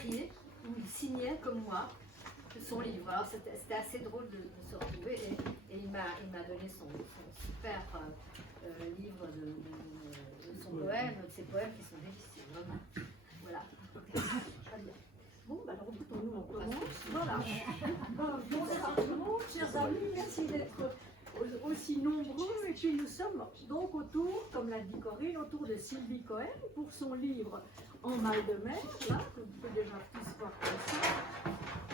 librairie où il signait comme moi son livre. Alors c'était assez drôle de se retrouver et il m'a donné son super livre de son poème, de ses poèmes qui sont délicieux, vraiment. Voilà. Très bien. Bon, alors écoutons-nous, on commence. Voilà. Bonsoir tout le monde, chers amis, merci d'être aussi nombreux. Et puis nous sommes donc autour, comme l'a dit Corinne, autour de Sylvie Cohen pour son livre En mal de mer, là, que vous pouvez déjà tous voir comme ça.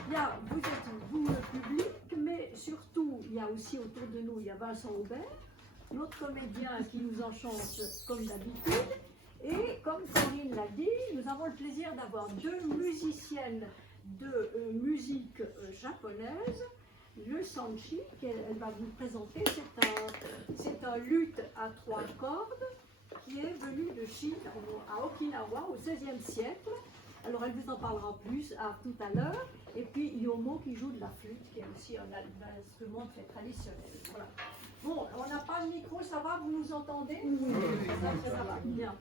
Il y a, vous êtes vous le public, mais surtout, il y a aussi autour de nous, il y a Vincent Aubert, notre comédien qui nous enchante comme d'habitude. Et comme Corinne l'a dit, nous avons le plaisir d'avoir deux musiciennes de musique japonaise. Le sanchi, qu'elle va vous présenter, c'est un luth à 3 cordes qui est venu de Chine à Okinawa au XVIe siècle. Alors elle vous en parlera plus tout à l'heure. Et puis Yomo qui joue de la flûte, qui est aussi un instrument très traditionnel. Voilà. Bon, on n'a pas de micro, ça va, vous nous entendez? Oui, ça va, bien.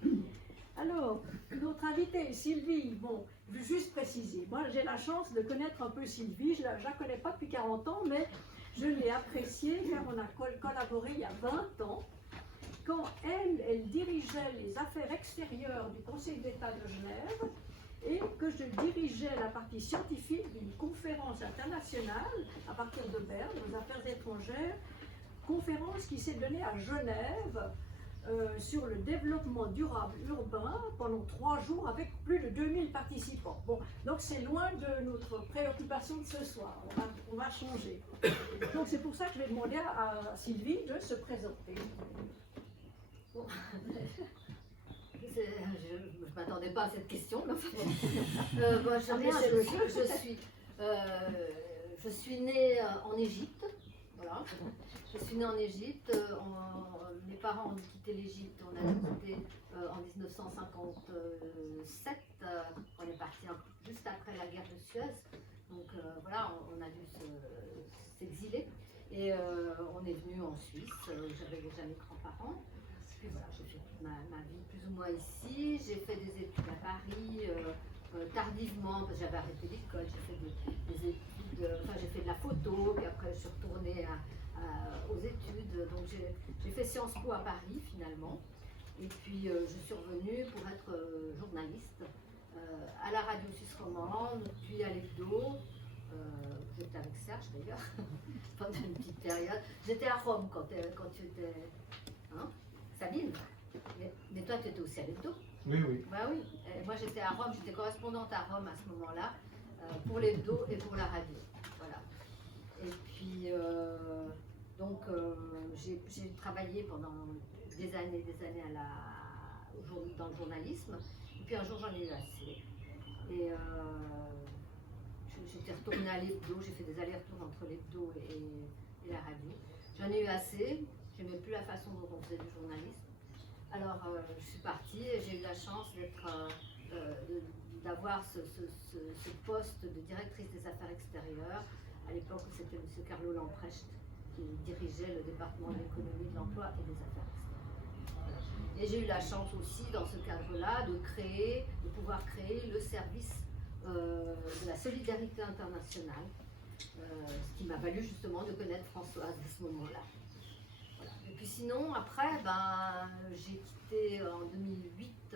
Alors, notre invitée, Sylvie, bon, je veux juste préciser, moi j'ai la chance de connaître un peu Sylvie, je ne la connais pas depuis 40 ans, mais je l'ai appréciée car on a collaboré il y a 20 ans, quand elle dirigeait les affaires extérieures du Conseil d'État de Genève, et que je dirigeais la partie scientifique d'une conférence internationale à partir de Berne, aux affaires étrangères, conférence qui s'est donnée à Genève sur le développement durable urbain pendant 3 jours avec plus de 2000 participants. Bon, donc c'est loin de notre préoccupation de ce soir, on va changer. Donc c'est pour ça que je vais demander à Sylvie de se présenter. Bon. Je ne m'attendais pas à cette question, mais enfin, je suis née en Égypte. Voilà. Je suis née en Égypte. Mes parents ont quitté l'Égypte. On a quitté en 1957. On est parti juste après la guerre de Suez. Donc voilà, on a dû s'exiler. Et on est venu en Suisse. J'avais déjà mes grands-parents. Puis voilà, j'ai fait toute ma vie plus ou moins ici. J'ai fait des études à Paris tardivement, parce que j'avais arrêté l'école. J'ai fait des études, j'ai fait de la photo, puis après je suis retournée aux études. Donc j'ai fait Sciences Po à Paris finalement. Et puis je suis revenue pour être journaliste à la radio suisse romande, puis à l'hebdo. J'étais avec Serge d'ailleurs pendant une petite période. J'étais à Rome quand tu étais. Hein, Sabine, mais toi tu étais aussi à l'hebdo. Oui, oui. Bah oui. Moi j'étais à Rome, j'étais correspondante à Rome à ce moment-là, pour l'hebdo et pour la radio. Voilà. Et puis j'ai travaillé pendant des années dans le journalisme. Et puis un jour j'en ai eu assez. Et j'étais retournée à l'hebdo, j'ai fait des allers-retours entre l'hebdo et la radio. J'en ai eu assez. J'aimais plus la façon dont on faisait du journalisme. Alors je suis partie et j'ai eu la chance d'avoir ce poste de directrice des affaires extérieures. À l'époque, c'était M. Carlo Lamprecht qui dirigeait le département de l'économie, de l'emploi et des affaires extérieures. Et j'ai eu la chance aussi, dans ce cadre-là, de pouvoir créer le service de la solidarité internationale, ce qui m'a valu justement de connaître Françoise à ce moment-là. Et puis sinon, après, j'ai quitté en 2008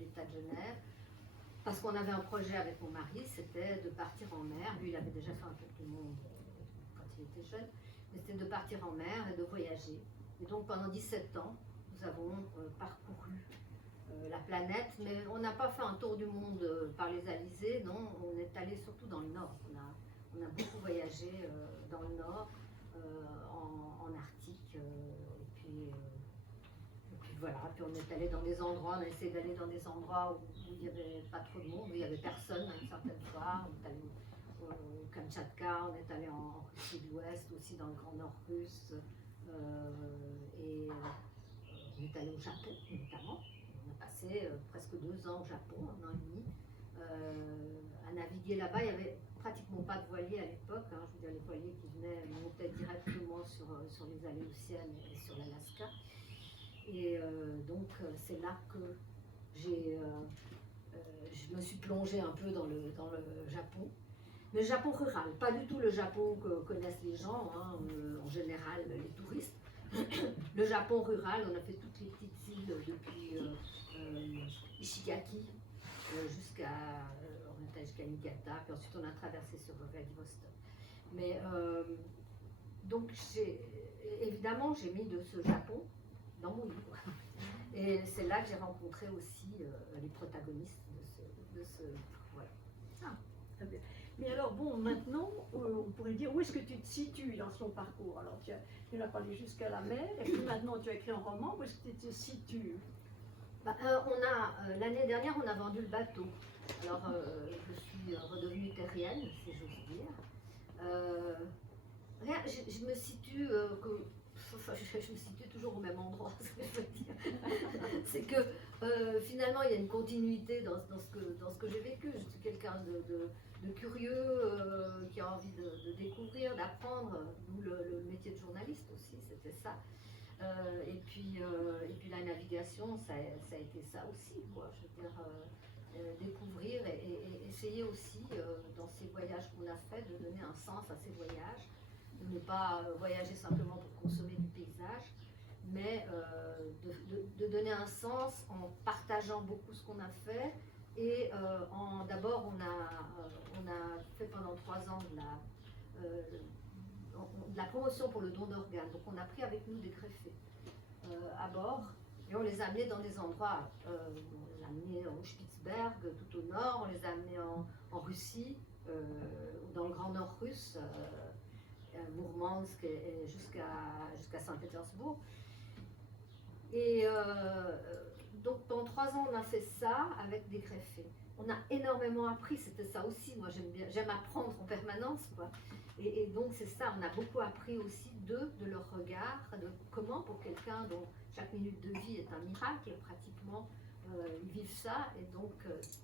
l'État de Genève parce qu'on avait un projet avec mon mari, c'était de partir en mer. Lui, il avait déjà fait un tour du monde quand il était jeune, mais c'était de partir en mer et de voyager. Et donc pendant 17 ans, nous avons parcouru la planète, mais on n'a pas fait un tour du monde par les alizés, non, on est allé surtout dans le Nord. On a beaucoup voyagé dans le Nord. En Arctique, et puis voilà, puis on est allé dans des endroits, on a essayé d'aller dans des endroits où il n'y avait pas trop de monde, où il n'y avait personne à une certaine fois. On est allé au Kamtchatka, on est allé en Russie de l'Ouest, aussi dans le Grand Nord russe, et on est allé au Japon notamment. On a passé presque 2 ans au Japon, 1 an et demi, à naviguer là-bas. Il y avait pratiquement pas de voiliers à l'époque, hein. Je veux dire, les voiliers qui venaient montaient directement sur les Aléoutiennes et sur l'Alaska. Et donc c'est là que je me suis suis plongée un peu dans le Japon. Mais le Japon rural, pas du tout le Japon que connaissent les gens, hein, en général les touristes. Le Japon rural, on a fait toutes les petites îles depuis Ishigaki jusqu'à Niigata, puis ensuite on a traversé sur Vladivostok. Mais donc évidemment j'ai mis de ce Japon dans mon livre. Et c'est là que j'ai rencontré aussi les protagonistes de ce voilà. Ah, très bien. Mais alors bon, maintenant, on pourrait dire où est-ce que tu te situes dans son parcours? Alors tu as parlé jusqu'à la mer, et puis maintenant tu as écrit un roman, où est-ce que tu te situes? L'année dernière, on a vendu le bateau. Alors, je suis redevenue terrienne, si j'ose dire. Je me situe je me situe toujours au même endroit, ce que je veux dire. C'est que finalement, il y a une continuité dans ce que j'ai vécu. Je suis quelqu'un de curieux, qui a envie de découvrir, d'apprendre, d'où le métier de journaliste aussi, c'était ça. Et puis la navigation, ça a été ça aussi, quoi. Je veux dire, découvrir et essayer aussi, dans ces voyages qu'on a faits, de donner un sens à ces voyages, de ne pas voyager simplement pour consommer du paysage, mais de donner un sens en partageant beaucoup ce qu'on a fait. Et d'abord, on a fait pendant 3 ans de la promotion pour le don d'organes. Donc on a pris avec nous des greffés à bord et on les a amenés dans des endroits. On les a amenés au Spitzberg, tout au nord, on les a amenés en Russie, dans le Grand Nord russe, Mourmansk et jusqu'à Saint-Pétersbourg. Et donc pendant 3 ans, on a fait ça avec des greffés. On a énormément appris, c'était ça aussi. Moi, j'aime apprendre en permanence, quoi. Et donc c'est ça, on a beaucoup appris aussi de leur regard, de comment pour quelqu'un dont chaque minute de vie est un miracle, pratiquement, ils vivent ça, et donc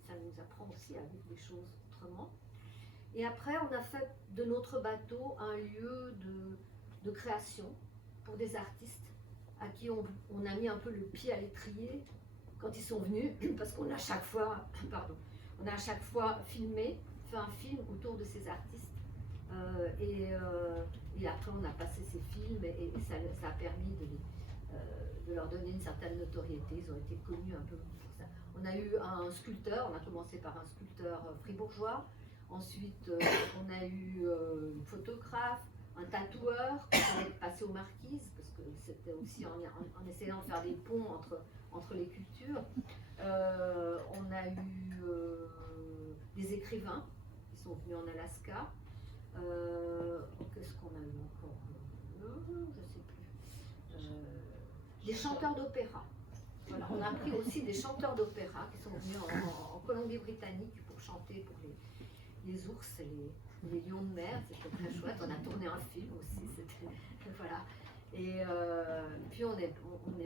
ça nous apprend aussi à vivre les choses autrement. Et après, on a fait de notre bateau un lieu de création pour des artistes à qui on a mis un peu le pied à l'étrier quand ils sont venus, parce qu'on a à chaque fois, filmé, fait un film autour de ces artistes. Et après, on a passé ces films et ça a permis de leur donner une certaine notoriété. Ils ont été connus un peu pour ça. On a eu un sculpteur, on a commencé par un sculpteur fribourgeois. Ensuite, on a eu une photographe, un tatoueur, on est passé aux marquises, parce que c'était aussi en essayant de faire des ponts entre les cultures. On a eu des écrivains qui sont venus en Alaska. Qu'est-ce qu'on a eu encore? Je ne sais plus. Des chanteurs d'opéra. Voilà, on a pris aussi des chanteurs d'opéra qui sont venus en Colombie-Britannique pour chanter pour les ours et les lions de mer. C'était très chouette. On a tourné un film aussi. Voilà. Et puis on est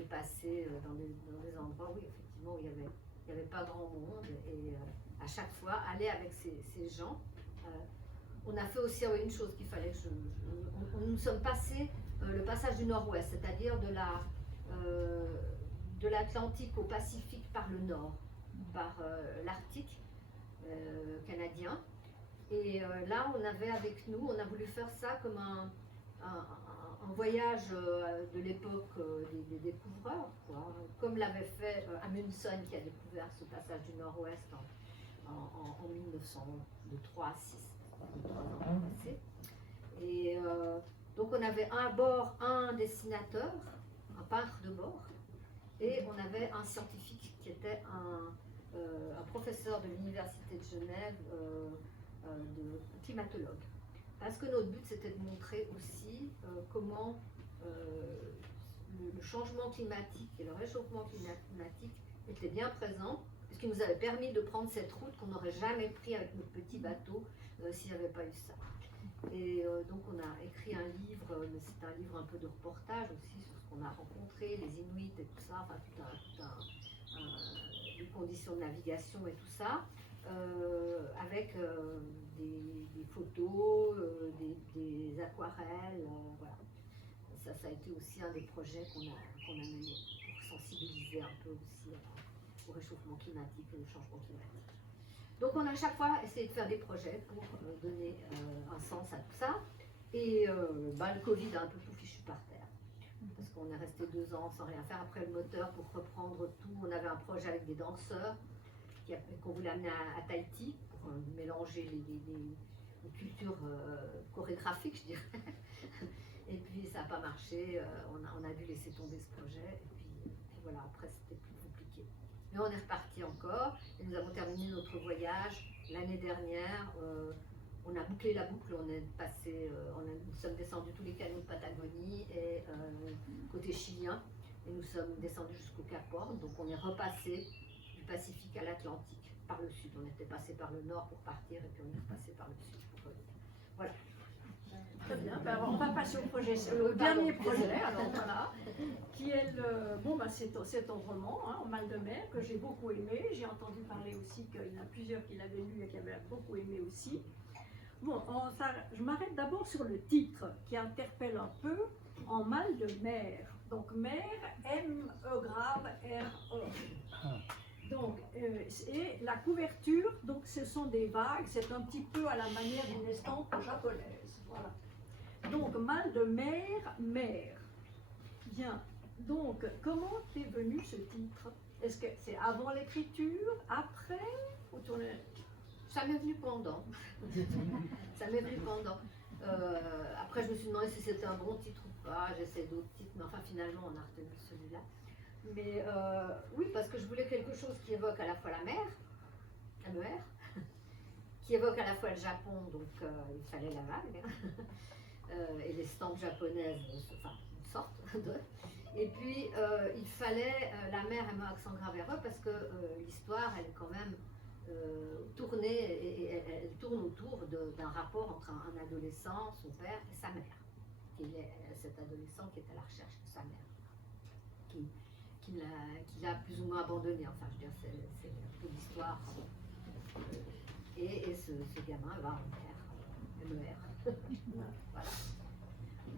passé dans des endroits où effectivement il n'y avait pas grand monde. Et à chaque fois, aller avec ces gens. On a fait aussi une chose qu'il fallait que nous sommes passés le passage du Nord-Ouest, c'est-à-dire de l'Atlantique au Pacifique par le nord, par l'Arctique canadien. Et là, on avait avec nous, on a voulu faire ça comme un voyage de l'époque des découvreurs, quoi. Comme l'avait fait Amundsen, qui a découvert ce passage du Nord-Ouest en 1903 à 6. 3 ans passés. Et donc on avait à bord un dessinateur, un peintre de bord, et on avait un scientifique qui était un professeur de l'université de Genève, de climatologue. Parce que notre but c'était de montrer aussi comment le changement climatique et le réchauffement climatique étaient bien présents, puisqu'il nous avait permis de prendre cette route qu'on n'aurait jamais pris avec notre petit bateau s'il n'y avait pas eu ça. Et donc on a écrit un livre, mais c'est un livre un peu de reportage aussi sur ce qu'on a rencontré, les Inuits et tout ça, enfin les conditions de navigation et tout ça, avec des photos, des aquarelles, voilà. Ça a été aussi un des projets qu'on a mené pour sensibiliser un peu aussi au réchauffement climatique et au changement climatique. Donc on a à chaque fois essayé de faire des projets pour donner un sens à tout ça. Et le Covid a un peu tout fichu par terre. Parce qu'on est resté 2 ans sans rien faire. Après le moteur pour reprendre tout, on avait un projet avec des danseurs qu'on voulait amener à Tahiti pour mélanger les cultures chorégraphiques, je dirais. Et puis ça n'a pas marché, on a dû laisser tomber ce projet. Et puis voilà, après c'était plus compliqué. Mais on est reparti encore et nous avons terminé notre voyage l'année dernière. On a bouclé la boucle, nous sommes descendus tous les canaux de Patagonie et côté chilien, et nous sommes descendus jusqu'au Cap Horn, donc on est repassé du Pacifique à l'Atlantique par le sud. On était passé par le nord pour partir et puis on est repassé par le sud pour revenir. Voilà. Très bien, ben, on va passer au dernier projet, alors voilà, qui est c'est ton roman, hein, En mal de mer, que j'ai beaucoup aimé. J'ai entendu parler aussi qu'il y en a plusieurs qui l'avaient lu et qui avaient beaucoup aimé aussi. Bon, je m'arrête d'abord sur le titre qui interpelle un peu, En mal de mer. Donc mer, M-E grave, R-E. Donc, et la couverture, donc ce sont des vagues, c'est un petit peu à la manière d'une estampe japonaise. Voilà. Donc mal de mer, mer. Bien. Donc, comment est venu ce titre? Est-ce que c'est avant l'écriture, après ou Ça m'est venu pendant. Ça m'est venu pendant. Après, je me suis demandé si c'était un bon titre ou pas. J'essaie d'autres titres, mais enfin, finalement, on a retenu celui-là. Mais oui, parce que je voulais quelque chose qui évoque à la fois la mer, MER, qui évoque à la fois le Japon, donc il fallait la vague, et les stampes japonaises, enfin, une sorte de. Et puis, il fallait la mer, ME accent grave RE, parce que l'histoire, elle est quand même tournée, et elle tourne autour d'un rapport entre un adolescent, son père et sa mère. Cet adolescent qui est à la recherche de sa mère, qui l'a plus ou moins abandonné. Enfin, je veux dire, c'est un peu l'histoire. Et ce gamin va en mer, MER. Voilà.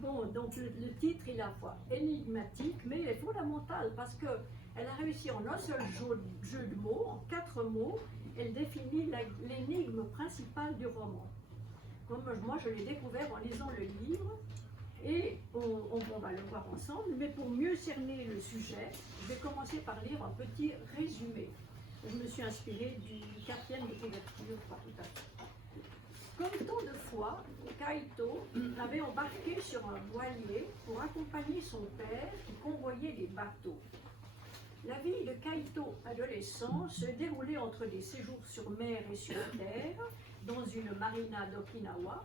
Bon, donc le titre il est à la fois énigmatique, mais il est fondamental parce qu'elle a réussi en un seul jeu de mots, en 4 mots, elle définit l'énigme principale du roman. Comme moi je l'ai découvert en lisant le livre, et on va le voir ensemble, mais pour mieux cerner le sujet, je vais commencer par lire un petit résumé. Je me suis inspirée du 4e de couverture, pas tout à fait. Comme tant de fois, Kaito avait embarqué sur un voilier pour accompagner son père qui convoyait les bateaux. La vie de Kaito, adolescent, se déroulait entre des séjours sur mer et sur terre, dans une marina d'Okinawa,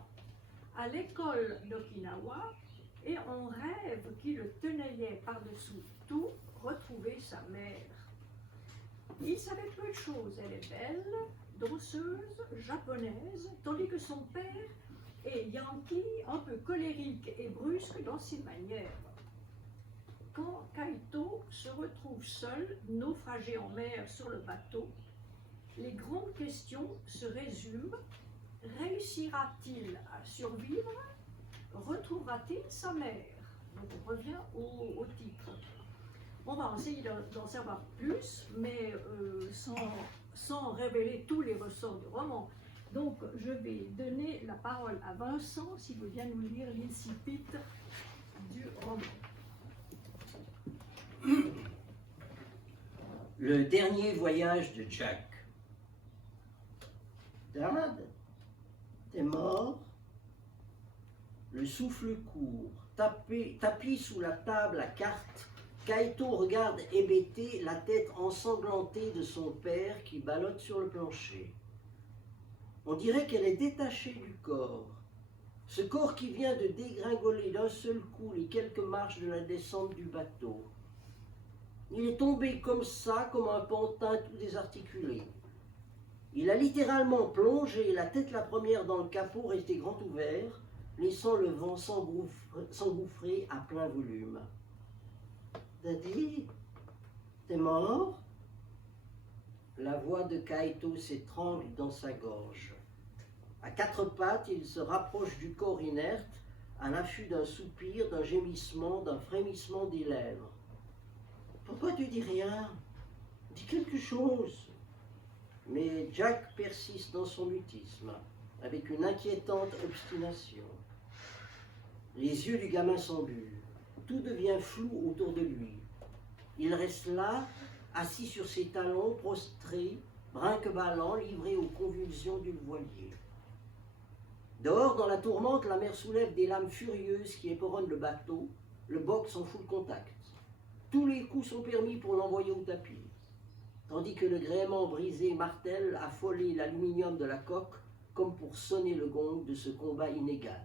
à l'école d'Okinawa, et en rêve qui le tenaillait par-dessous tout, retrouver sa mère. Il savait peu de choses, elle est belle, danseuse, japonaise, tandis que son père est yankee, un peu colérique et brusque dans ses manières. Quand Kaito se retrouve seul, naufragé en mer sur le bateau, les grandes questions se résument. Réussira-t-il à survivre? Retrouvera-t-il sa mère? Donc on revient au titre. On va essayer d'en savoir plus, mais sans révéler tous les ressorts du roman. Donc je vais donner la parole à Vincent, s'il veut bien nous lire l'incipit du roman. Le dernier voyage de Jack. Dad, t'es mort? Le souffle court, tapis sous la table à cartes, Kaito regarde hébété la tête ensanglantée de son père qui ballotte sur le plancher. On dirait qu'elle est détachée du corps. Ce corps qui vient de dégringoler d'un seul coup les quelques marches de la descente du bateau. Il est tombé comme ça, comme un pantin tout désarticulé. Il a littéralement plongé, la tête la première dans le capot resté grand ouvert, laissant le vent s'engouffrer à plein volume. « Daddy, t'es mort ?» La voix de Kaito s'étrangle dans sa gorge. À 4 pattes, il se rapproche du corps inerte, à l'affût d'un soupir, d'un gémissement, d'un frémissement des lèvres. « Pourquoi tu dis rien? Dis quelque chose. » Mais Jack persiste dans son mutisme, avec une inquiétante obstination. Les yeux du gamin s'embuent. Tout devient flou autour de lui. Il reste là, assis sur ses talons, prostré, brinque-ballant, livré aux convulsions du voilier. Dehors, dans la tourmente, la mer soulève des lames furieuses qui éperonnent le bateau. Le boc s'en fout le contact. Tous les coups sont permis pour l'envoyer au tapis. Tandis que le gréement brisé martèle affolé l'aluminium de la coque comme pour sonner le gong de ce combat inégal.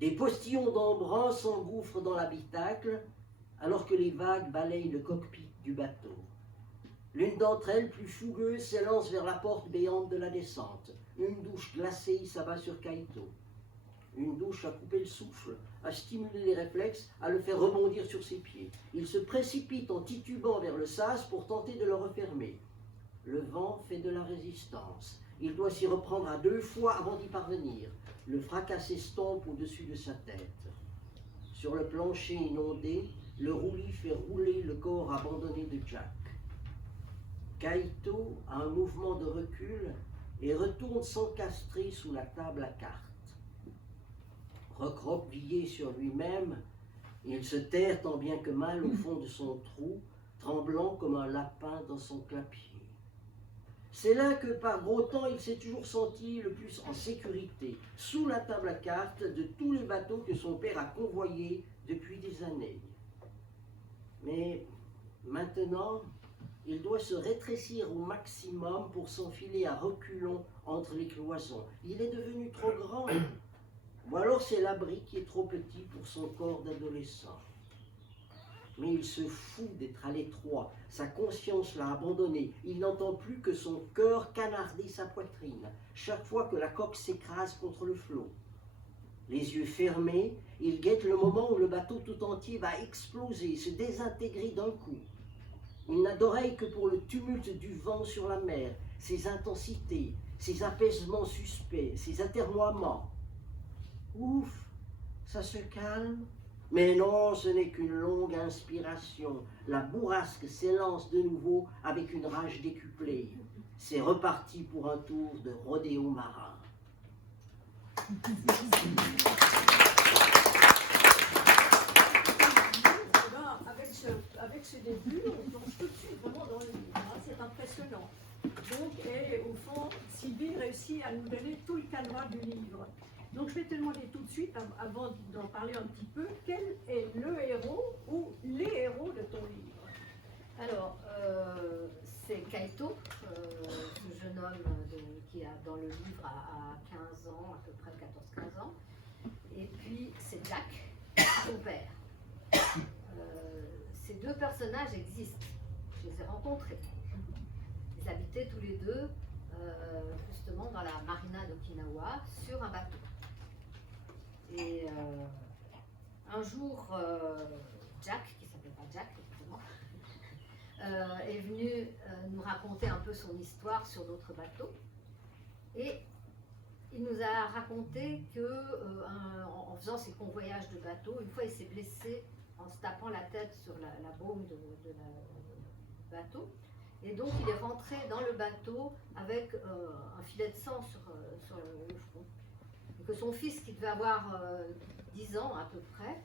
Des postillons d'embrun s'engouffrent dans l'habitacle alors que les vagues balayent le cockpit du bateau. L'une d'entre elles, plus fougueuse, s'élance vers la porte béante de la descente. Une douche glacée s'abat sur Kaito. Une douche à couper le souffle, à stimuler les réflexes, à le faire rebondir sur ses pieds. Il se précipite en titubant vers le sas pour tenter de le refermer. Le vent fait de la résistance. Il doit s'y reprendre à 2 fois avant d'y parvenir. Le fracas s'estompe au-dessus de sa tête. Sur le plancher inondé, le roulis fait rouler le corps abandonné de Jack. Kaito a un mouvement de recul et retourne s'encastrer sous la table à cartes. Recroquevillé sur lui-même, il se terre tant bien que mal au fond de son trou, tremblant comme un lapin dans son clapier. C'est là que, par gros temps, il s'est toujours senti le plus en sécurité, sous la table à cartes de tous les bateaux que son père a convoyés depuis des années. Mais maintenant, il doit se rétrécir au maximum pour s'enfiler à reculons entre les cloisons. Il est devenu trop grand. Ou alors c'est l'abri qui est trop petit pour son corps d'adolescent. Mais il se fout d'être à l'étroit. Sa conscience l'a abandonné. Il n'entend plus que son cœur canarder sa poitrine, chaque fois que la coque s'écrase contre le flot. Les yeux fermés, il guette le moment où le bateau tout entier va exploser, se désintégrer d'un coup. Il n'a d'oreille que pour le tumulte du vent sur la mer, ses intensités, ses apaisements suspects, ses atermoiements. Ouf, ça se calme. Mais non, ce n'est qu'une longue inspiration. La bourrasque s'élance de nouveau avec une rage décuplée. C'est reparti pour un tour de rodéo marin. Avec ce début, on plonge tout de suite vraiment dans le livre. Hein, c'est impressionnant. Donc, et au fond, Sylvie réussit à nous donner tout le canevas du livre. Donc je vais te demander tout de suite, avant d'en parler un petit peu, quel est le héros ou les héros de ton livre? Alors, c'est Kaito, ce jeune homme qui a dans le livre à 15 ans, à peu près 14-15 ans. Et puis c'est Jack, son père. Ces deux personnages existent. Je les ai rencontrés. Ils habitaient tous les deux justement dans la marina d'Okinawa sur un bateau. Et un jour, Jack, qui ne s'appelait pas Jack évidemment, est venu nous raconter un peu son histoire sur notre bateau. Et il nous a raconté que en faisant ses convoyages de bateau, une fois il s'est blessé en se tapant la tête sur la baume du bateau. Et donc il est rentré dans le bateau avec un filet de sang sur le front. Et que son fils, qui devait avoir 10 ans à peu près,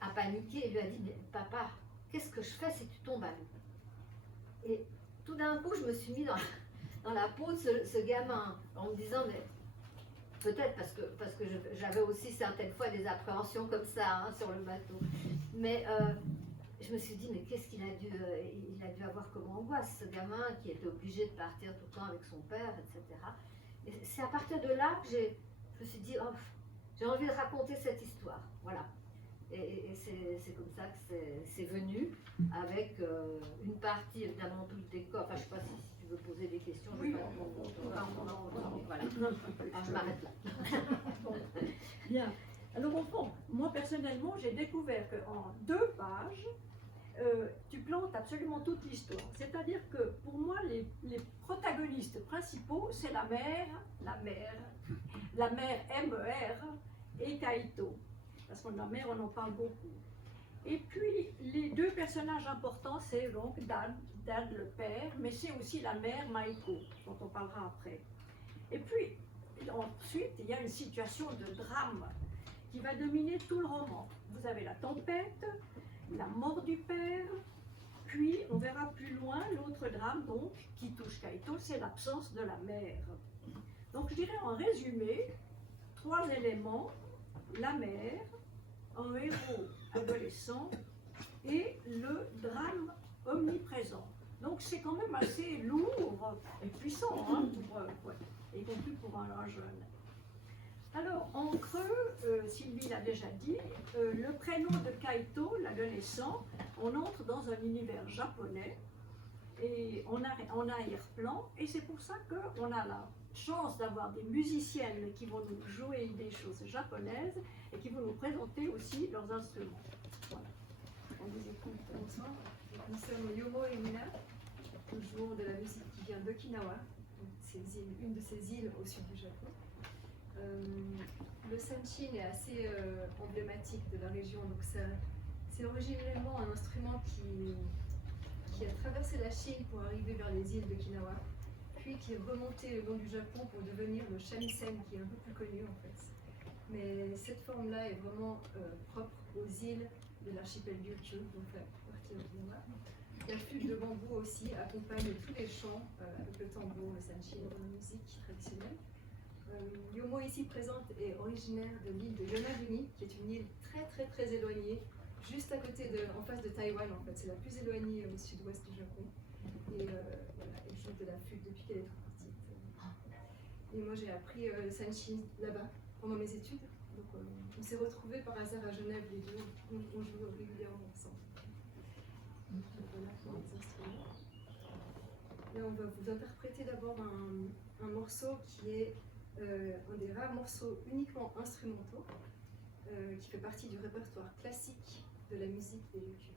a paniqué et lui a dit « Mais papa, qu'est-ce que je fais si tu tombes à l'eau ?» Et tout d'un coup, je me suis mis dans la peau de ce gamin en me disant « Mais peut-être parce que j'avais aussi certaines fois des appréhensions comme ça hein, sur le bateau. » Mais je me suis dit, mais qu'est-ce qu'il a dû avoir comme angoisse, ce gamin qui était obligé de partir tout le temps avec son père, etc. Et c'est à partir de là que je me suis dit, oh, j'ai envie de raconter cette histoire. Voilà. Et c'est comme ça que c'est venu, avec une partie, évidemment, tout le décor. Enfin, je ne sais pas si tu veux poser des questions. Oui, voilà. Alors, je m'arrête là. Bien. Alors, au fond, moi, personnellement, j'ai découvert qu'en 2 pages, tu plantes absolument toute l'histoire. C'est-à-dire que, pour moi, les protagonistes principaux, c'est la mère MER et Kaito. Parce que la mère, on en parle beaucoup. Et puis, les 2 personnages importants, c'est donc Dan Dad le père, mais c'est aussi la mère Maiko, dont on parlera après. Et puis, ensuite, il y a une situation de drame qui va dominer tout le roman. Vous avez la tempête, la mort du père, puis on verra plus loin l'autre drame donc qui touche Kaito, c'est l'absence de la mère. Donc je dirais en résumé, 3 éléments, la mère, un héros adolescent et le drame omniprésent. Donc c'est quand même assez lourd et puissant, hein, y compris pour un jeune. Alors, en creux, Sylvie l'a déjà dit, le prénom de Kaito, l'adolescent, on entre dans un univers japonais et en arrière-plan, et c'est pour ça qu'on a la chance d'avoir des musiciennes qui vont nous jouer des choses japonaises et qui vont nous présenter aussi leurs instruments. Voilà. On vous écoute. Bonsoir, nous sommes Yomo et Mina. Nous jouons de la musique qui vient d'Okinawa, une de ces îles au sud du Japon. Le sanshin est assez emblématique de la région, donc c'est originellement un instrument qui a traversé la Chine pour arriver vers les îles d'Okinawa, puis qui est remonté le long du Japon pour devenir le shamisen, qui est un peu plus connu en fait. Mais cette forme-là est vraiment propre aux îles de l'archipel Ryukyu, donc la partie d'Okinawa. La flûte de bambou aussi accompagne tous les chants avec le tambour, le sanshin dans la musique traditionnelle. Yomo ici présente est originaire de l'île de Yonaguni, qui est une île très éloignée, juste à côté en face de Taïwan en fait. C'est la plus éloignée au sud-ouest du Japon. Et voilà, elle joue de la flûte depuis qu'elle est toute petite. Et moi j'ai appris le sanshin là-bas pendant mes études. Donc on s'est retrouvés par hasard à Genève les deux, on joue régulièrement ensemble. Voilà pour les instruments. Là on va vous interpréter d'abord un morceau qui est un des rares morceaux uniquement instrumentaux qui fait partie du répertoire classique de la musique des Ryukyu.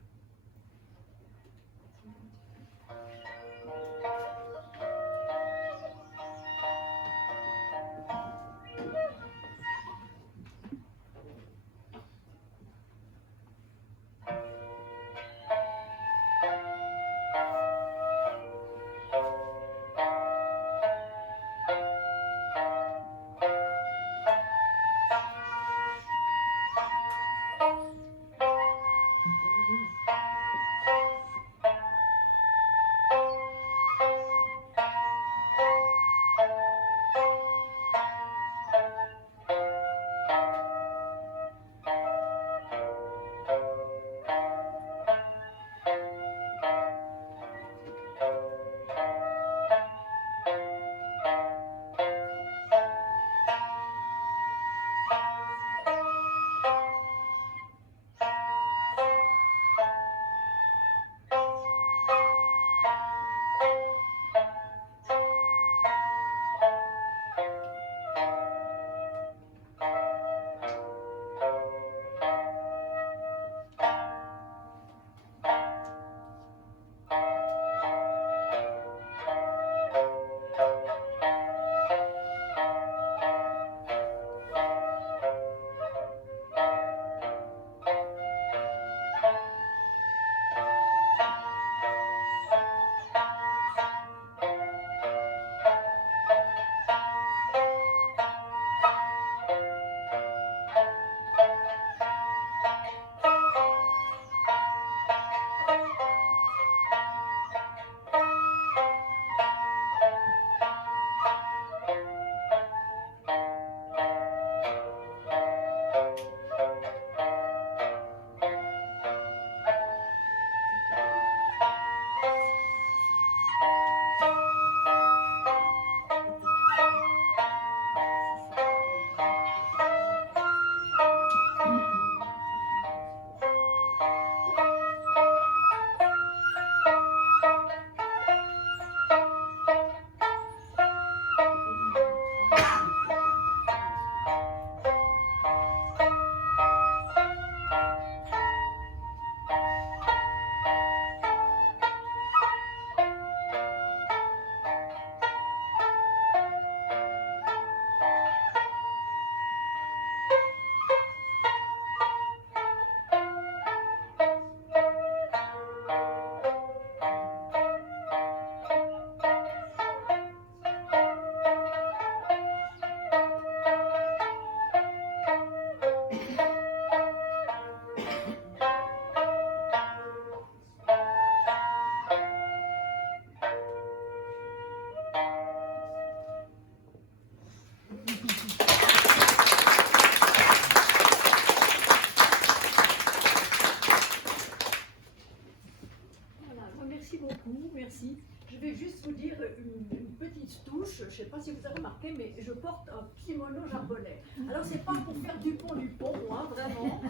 ici. Je vais juste vous dire une petite touche, je ne sais pas si vous avez remarqué, mais je porte un kimono japonais. Alors c'est pas pour faire du pont, hein, vraiment,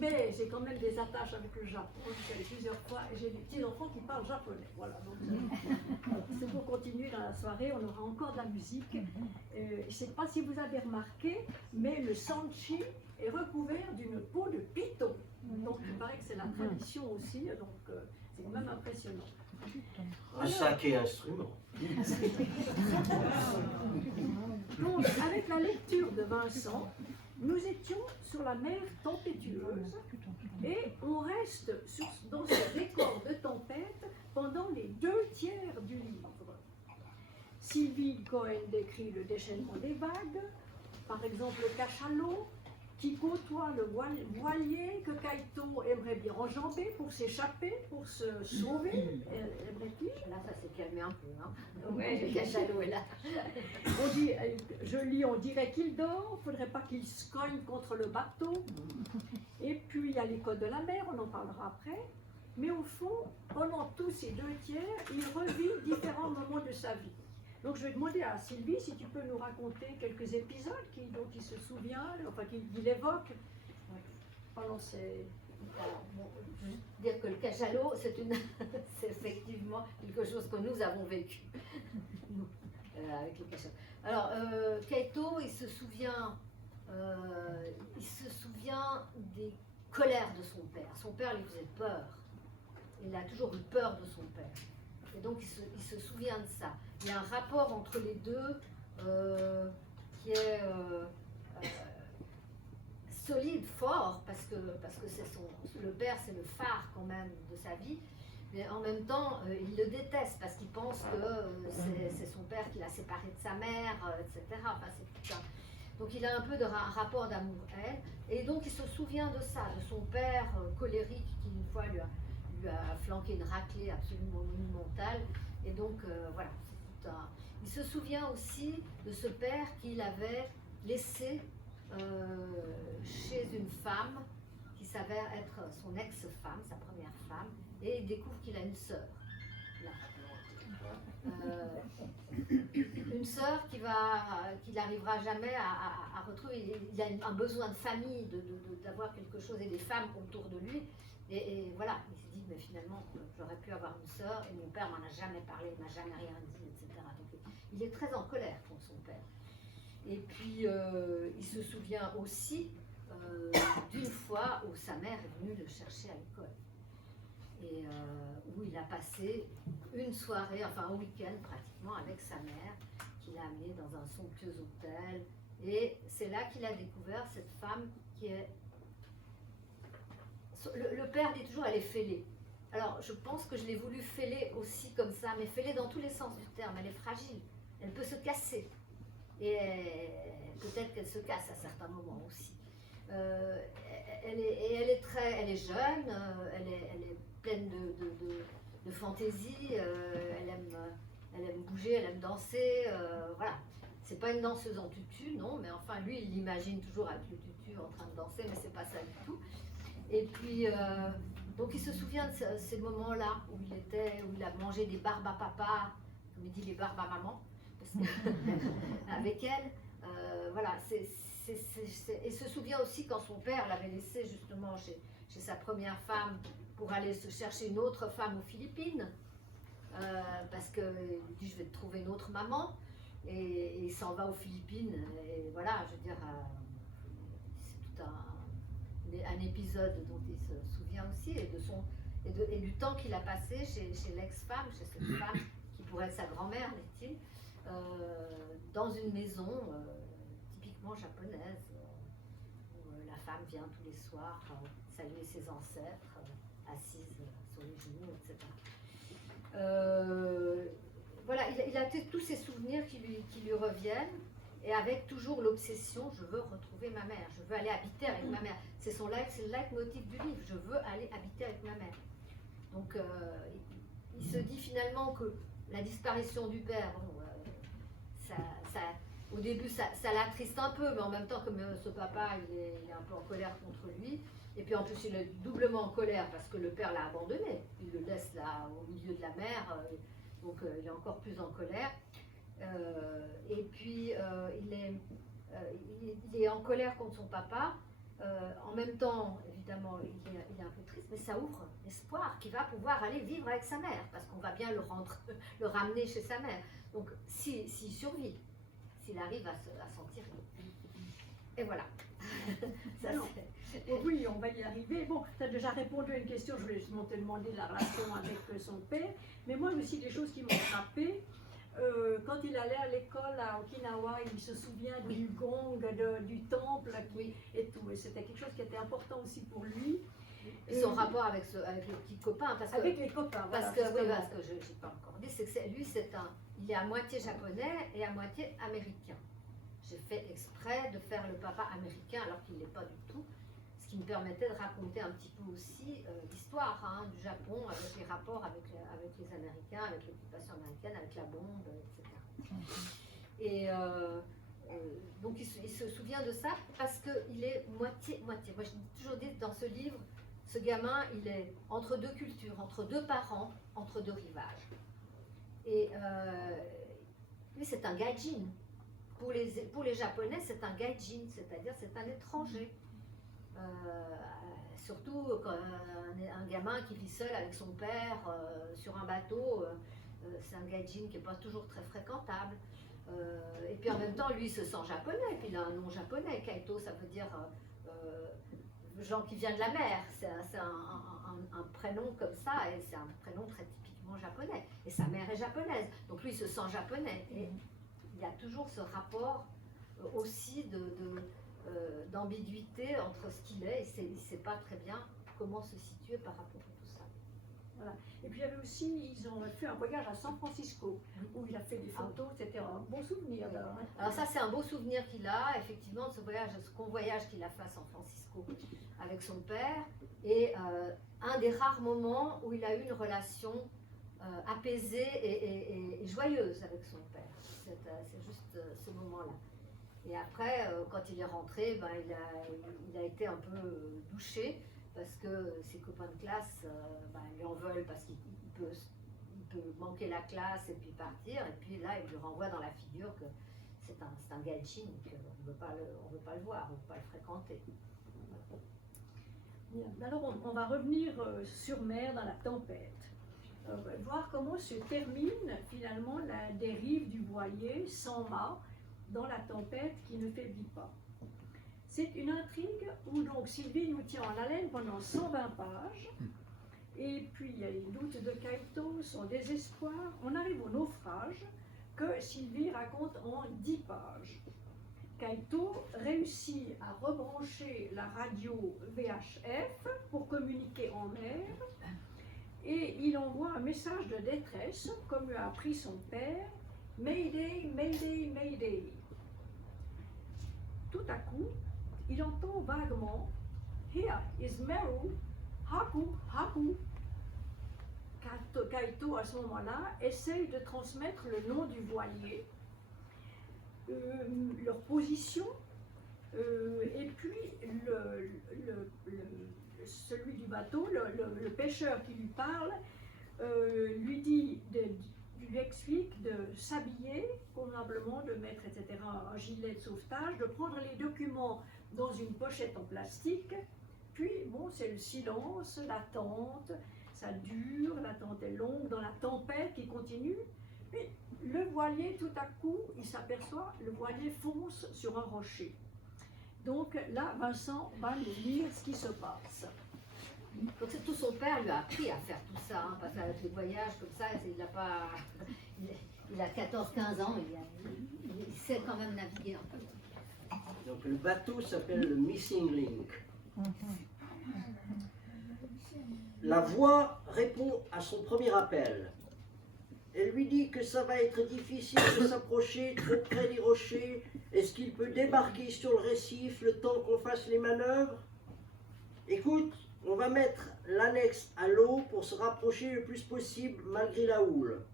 mais j'ai quand même des attaches avec le Japon, je suis allée plusieurs fois et j'ai des petits-enfants qui parlent japonais. Voilà, donc c'est pour continuer dans la soirée, on aura encore de la musique. Je ne sais pas si vous avez remarqué, mais le sanchi est recouvert d'une peau de python. Donc il paraît que c'est la tradition aussi, donc c'est quand même impressionnant. Un sacré instrument. Donc, avec la lecture de Vincent, nous étions sur la mer tempétueuse et on reste dans ce décor de tempête pendant les 2/3 du livre. Sylvie Cohen décrit le déchaînement des vagues, par exemple le cachalot, qui côtoie le voilier que Kaito aimerait bien enjamber pour s'échapper, pour se sauver, aimerait-il. Là, ça s'est calmé un peu. Hein. Ouais, Le cachalot est là. On dit, je lis, on dirait qu'il dort, il ne faudrait pas qu'il se cogne contre le bateau. Et puis il y a les codes de la mer, on en parlera après. Mais au fond, pendant tous ces 2/3, il revit différents moments de sa vie. Donc je vais demander à Sylvie si tu peux nous raconter quelques épisodes dont il se souvient, enfin qu'il évoque pendant ces... Alors, bon, je veux juste dire que le cachalot, c'est effectivement quelque chose que nous avons vécu nous, avec le cachalot. Alors, Kaito, il se souvient des colères de son père. Son père lui faisait peur. Il a toujours eu peur de son père. Et donc, il se souvient de ça. Il y a un rapport entre les deux qui est solide, fort, parce que c'est le père, c'est le phare quand même de sa vie. Mais en même temps, il le déteste parce qu'il pense que c'est son père qui l'a séparé de sa mère, etc. Enfin, c'est tout ça. Donc il a un peu de rapport d'amour-haine. Et donc il se souvient de ça, de son père colérique qui une fois lui a flanqué une raclée absolument monumentale. Et donc voilà, c'est tout un... Il se souvient aussi de ce père qu'il avait laissé chez une femme qui s'avère être son ex-femme, sa première femme, et il découvre qu'il a une sœur. Une sœur qu'il n'arrivera jamais à retrouver. Il a un besoin de famille, d'avoir quelque chose et des femmes autour de lui. Et voilà, il se dit, mais finalement, j'aurais pu avoir une sœur et mon père m'en a jamais parlé, il m'a jamais rien dit, etc. Donc il est très en colère contre son père. Et puis il se souvient aussi d'une fois où sa mère est venue le chercher à l'école. Et où il a passé une soirée, enfin un week-end pratiquement avec sa mère, qu'il a amenée dans un somptueux hôtel. Et c'est là qu'il a découvert cette femme qui est... Le père dit toujours elle est fêlée. Alors je pense que je l'ai voulu fêler aussi comme ça, mais fêlée dans tous les sens du terme. Elle est fragile, elle peut se casser. Et peut-être qu'elle se casse à certains moments aussi. Elle est jeune, elle est pleine de fantaisie, elle aime bouger, elle aime danser, voilà. C'est pas une danseuse en tutu, non, mais enfin lui il l'imagine toujours avec le tutu en train de danser, mais c'est pas ça du tout. Et puis donc il se souvient de ces moments-là où il a mangé des barbes à papa, comme il dit les barbes à maman, parce que avec elle, voilà, il se souvient aussi quand son père l'avait laissé justement chez sa première femme pour aller se chercher une autre femme aux Philippines, parce qu'il dit je vais te trouver une autre maman, et il s'en va aux Philippines, et voilà, je veux dire, c'est tout un épisode dont il se souvient aussi, et du temps qu'il a passé chez l'ex-femme, chez cette femme qui pourrait être sa grand-mère, dit-il, dans une maison typiquement japonaise, où la femme vient tous les soirs saluer ses ancêtres, assise sur les genoux, etc. Voilà, il a tous ces souvenirs qui lui reviennent, et avec toujours l'obsession, je veux retrouver ma mère, je veux aller habiter avec ma mère. C'est le leitmotiv du livre, je veux aller habiter avec ma mère. Donc il se dit finalement que la disparition du père, bon, au début ça l'attriste un peu, mais en même temps comme ce papa il est un peu en colère contre lui, et puis en plus il est doublement en colère parce que le père l'a abandonné, il le laisse là au milieu de la mer, Donc il est encore plus en colère. Et puis il est en colère contre son papa. En même temps, évidemment, il est un peu triste, mais ça ouvre l'espoir qu'il va pouvoir aller vivre avec sa mère, parce qu'on va bien le ramener chez sa mère. Donc s'il survit, s'il arrive à s'en tirer. Et voilà. Ça, Oh oui, on va y arriver. Bon, tu as déjà répondu à une question, je voulais justement te demander la relation avec son père, mais moi aussi des choses qui m'ont frappé. Quand il allait à l'école à Okinawa, il se souvient du gong, du temple et tout. Et c'était quelque chose qui était important aussi pour lui. Son rapport avec le petit copain. Avec les copains, parce que je n'ai pas encore dit, c'est que lui, il est à moitié japonais et à moitié américain. J'ai fait exprès de faire le papa américain alors qu'il ne l'est pas du tout. Ce qui me permettait de raconter un petit peu aussi l'histoire du Japon avec les rapports avec les Américains, avec l'occupation américaine, avec la bombe, etc. Et donc il se souvient de ça parce qu'il est moitié-moitié. Moi je dis toujours dit dans ce livre, ce gamin il est entre deux cultures, entre deux parents, entre deux rivages. Et lui c'est un gaijin. Pour les Japonais c'est un gaijin, c'est-à-dire c'est un étranger. Surtout un gamin qui vit seul avec son père sur un bateau, c'est un gaijin qui n'est pas toujours très fréquentable. Et puis en même temps, lui, il se sent japonais, et puis il a un nom japonais. Kaito, ça veut dire gens qui vient de la mer. C'est un prénom comme ça, et c'est un prénom très typiquement japonais. Et sa mère est japonaise, donc lui, il se sent japonais. Et il y a toujours ce rapport aussi d'ambiguïté entre ce qu'il est et il ne sait pas très bien comment se situer par rapport à tout ça. Voilà. Et puis il y avait aussi, ils ont fait un voyage à San Francisco où il a fait des photos, c'était un bon souvenir. Alors ça c'est un beau souvenir qu'il a effectivement de ce convoyage qu'il a fait à San Francisco avec son père et un des rares moments où il a eu une relation apaisée et joyeuse avec son père. C'est juste ce moment-là. Et après, quand il est rentré, il a été un peu douché parce que ses copains de classe lui en veulent parce qu'il peut manquer la classe et puis partir. Et puis là, il lui renvoie dans la figure que c'est un gaijin, qu'on ne veut pas le voir, on ne veut pas le fréquenter. Bien. Alors, on va revenir sur mer dans la tempête. Voir comment se termine finalement la dérive du voilier sans mât dans la tempête qui ne faiblit pas. C'est une intrigue où donc Sylvie nous tient en haleine pendant 120 pages, et puis il y a les doutes de Kaito, son désespoir. On arrive au naufrage que Sylvie raconte en 10 pages. Kaito réussit à rebrancher la radio VHF pour communiquer en mer, et il envoie un message de détresse, comme lui a appris son père: Mayday, Mayday, Mayday. Tout à coup, il entend vaguement Here is Meru, Haku, Haku. Kaito, à ce moment-là, essaye de transmettre le nom du voilier, leur position, et puis celui du bateau, le pêcheur qui lui parle, lui explique de s'habiller convenablement, de mettre etc. un gilet de sauvetage, de prendre les documents dans une pochette en plastique. Puis bon, c'est le silence, l'attente, ça dure, l'attente est longue dans la tempête qui continue. Puis le voilier, tout à coup, il s'aperçoit, le voilier fonce sur un rocher. Donc là, Vincent va nous lire ce qui se passe. Donc c'est tout son père lui a appris à faire tout ça, parce qu'avec les voyages comme ça, il a 14-15 ans, il sait quand même naviguer un peu. Donc le bateau s'appelle le Missing Link. La voix répond à son premier appel. Elle lui dit que ça va être difficile de s'approcher trop près des rochers. Est-ce qu'il peut débarquer sur le récif le temps qu'on fasse les manœuvres? Écoute, on va mettre l'annexe à l'eau pour se rapprocher le plus possible malgré la houle.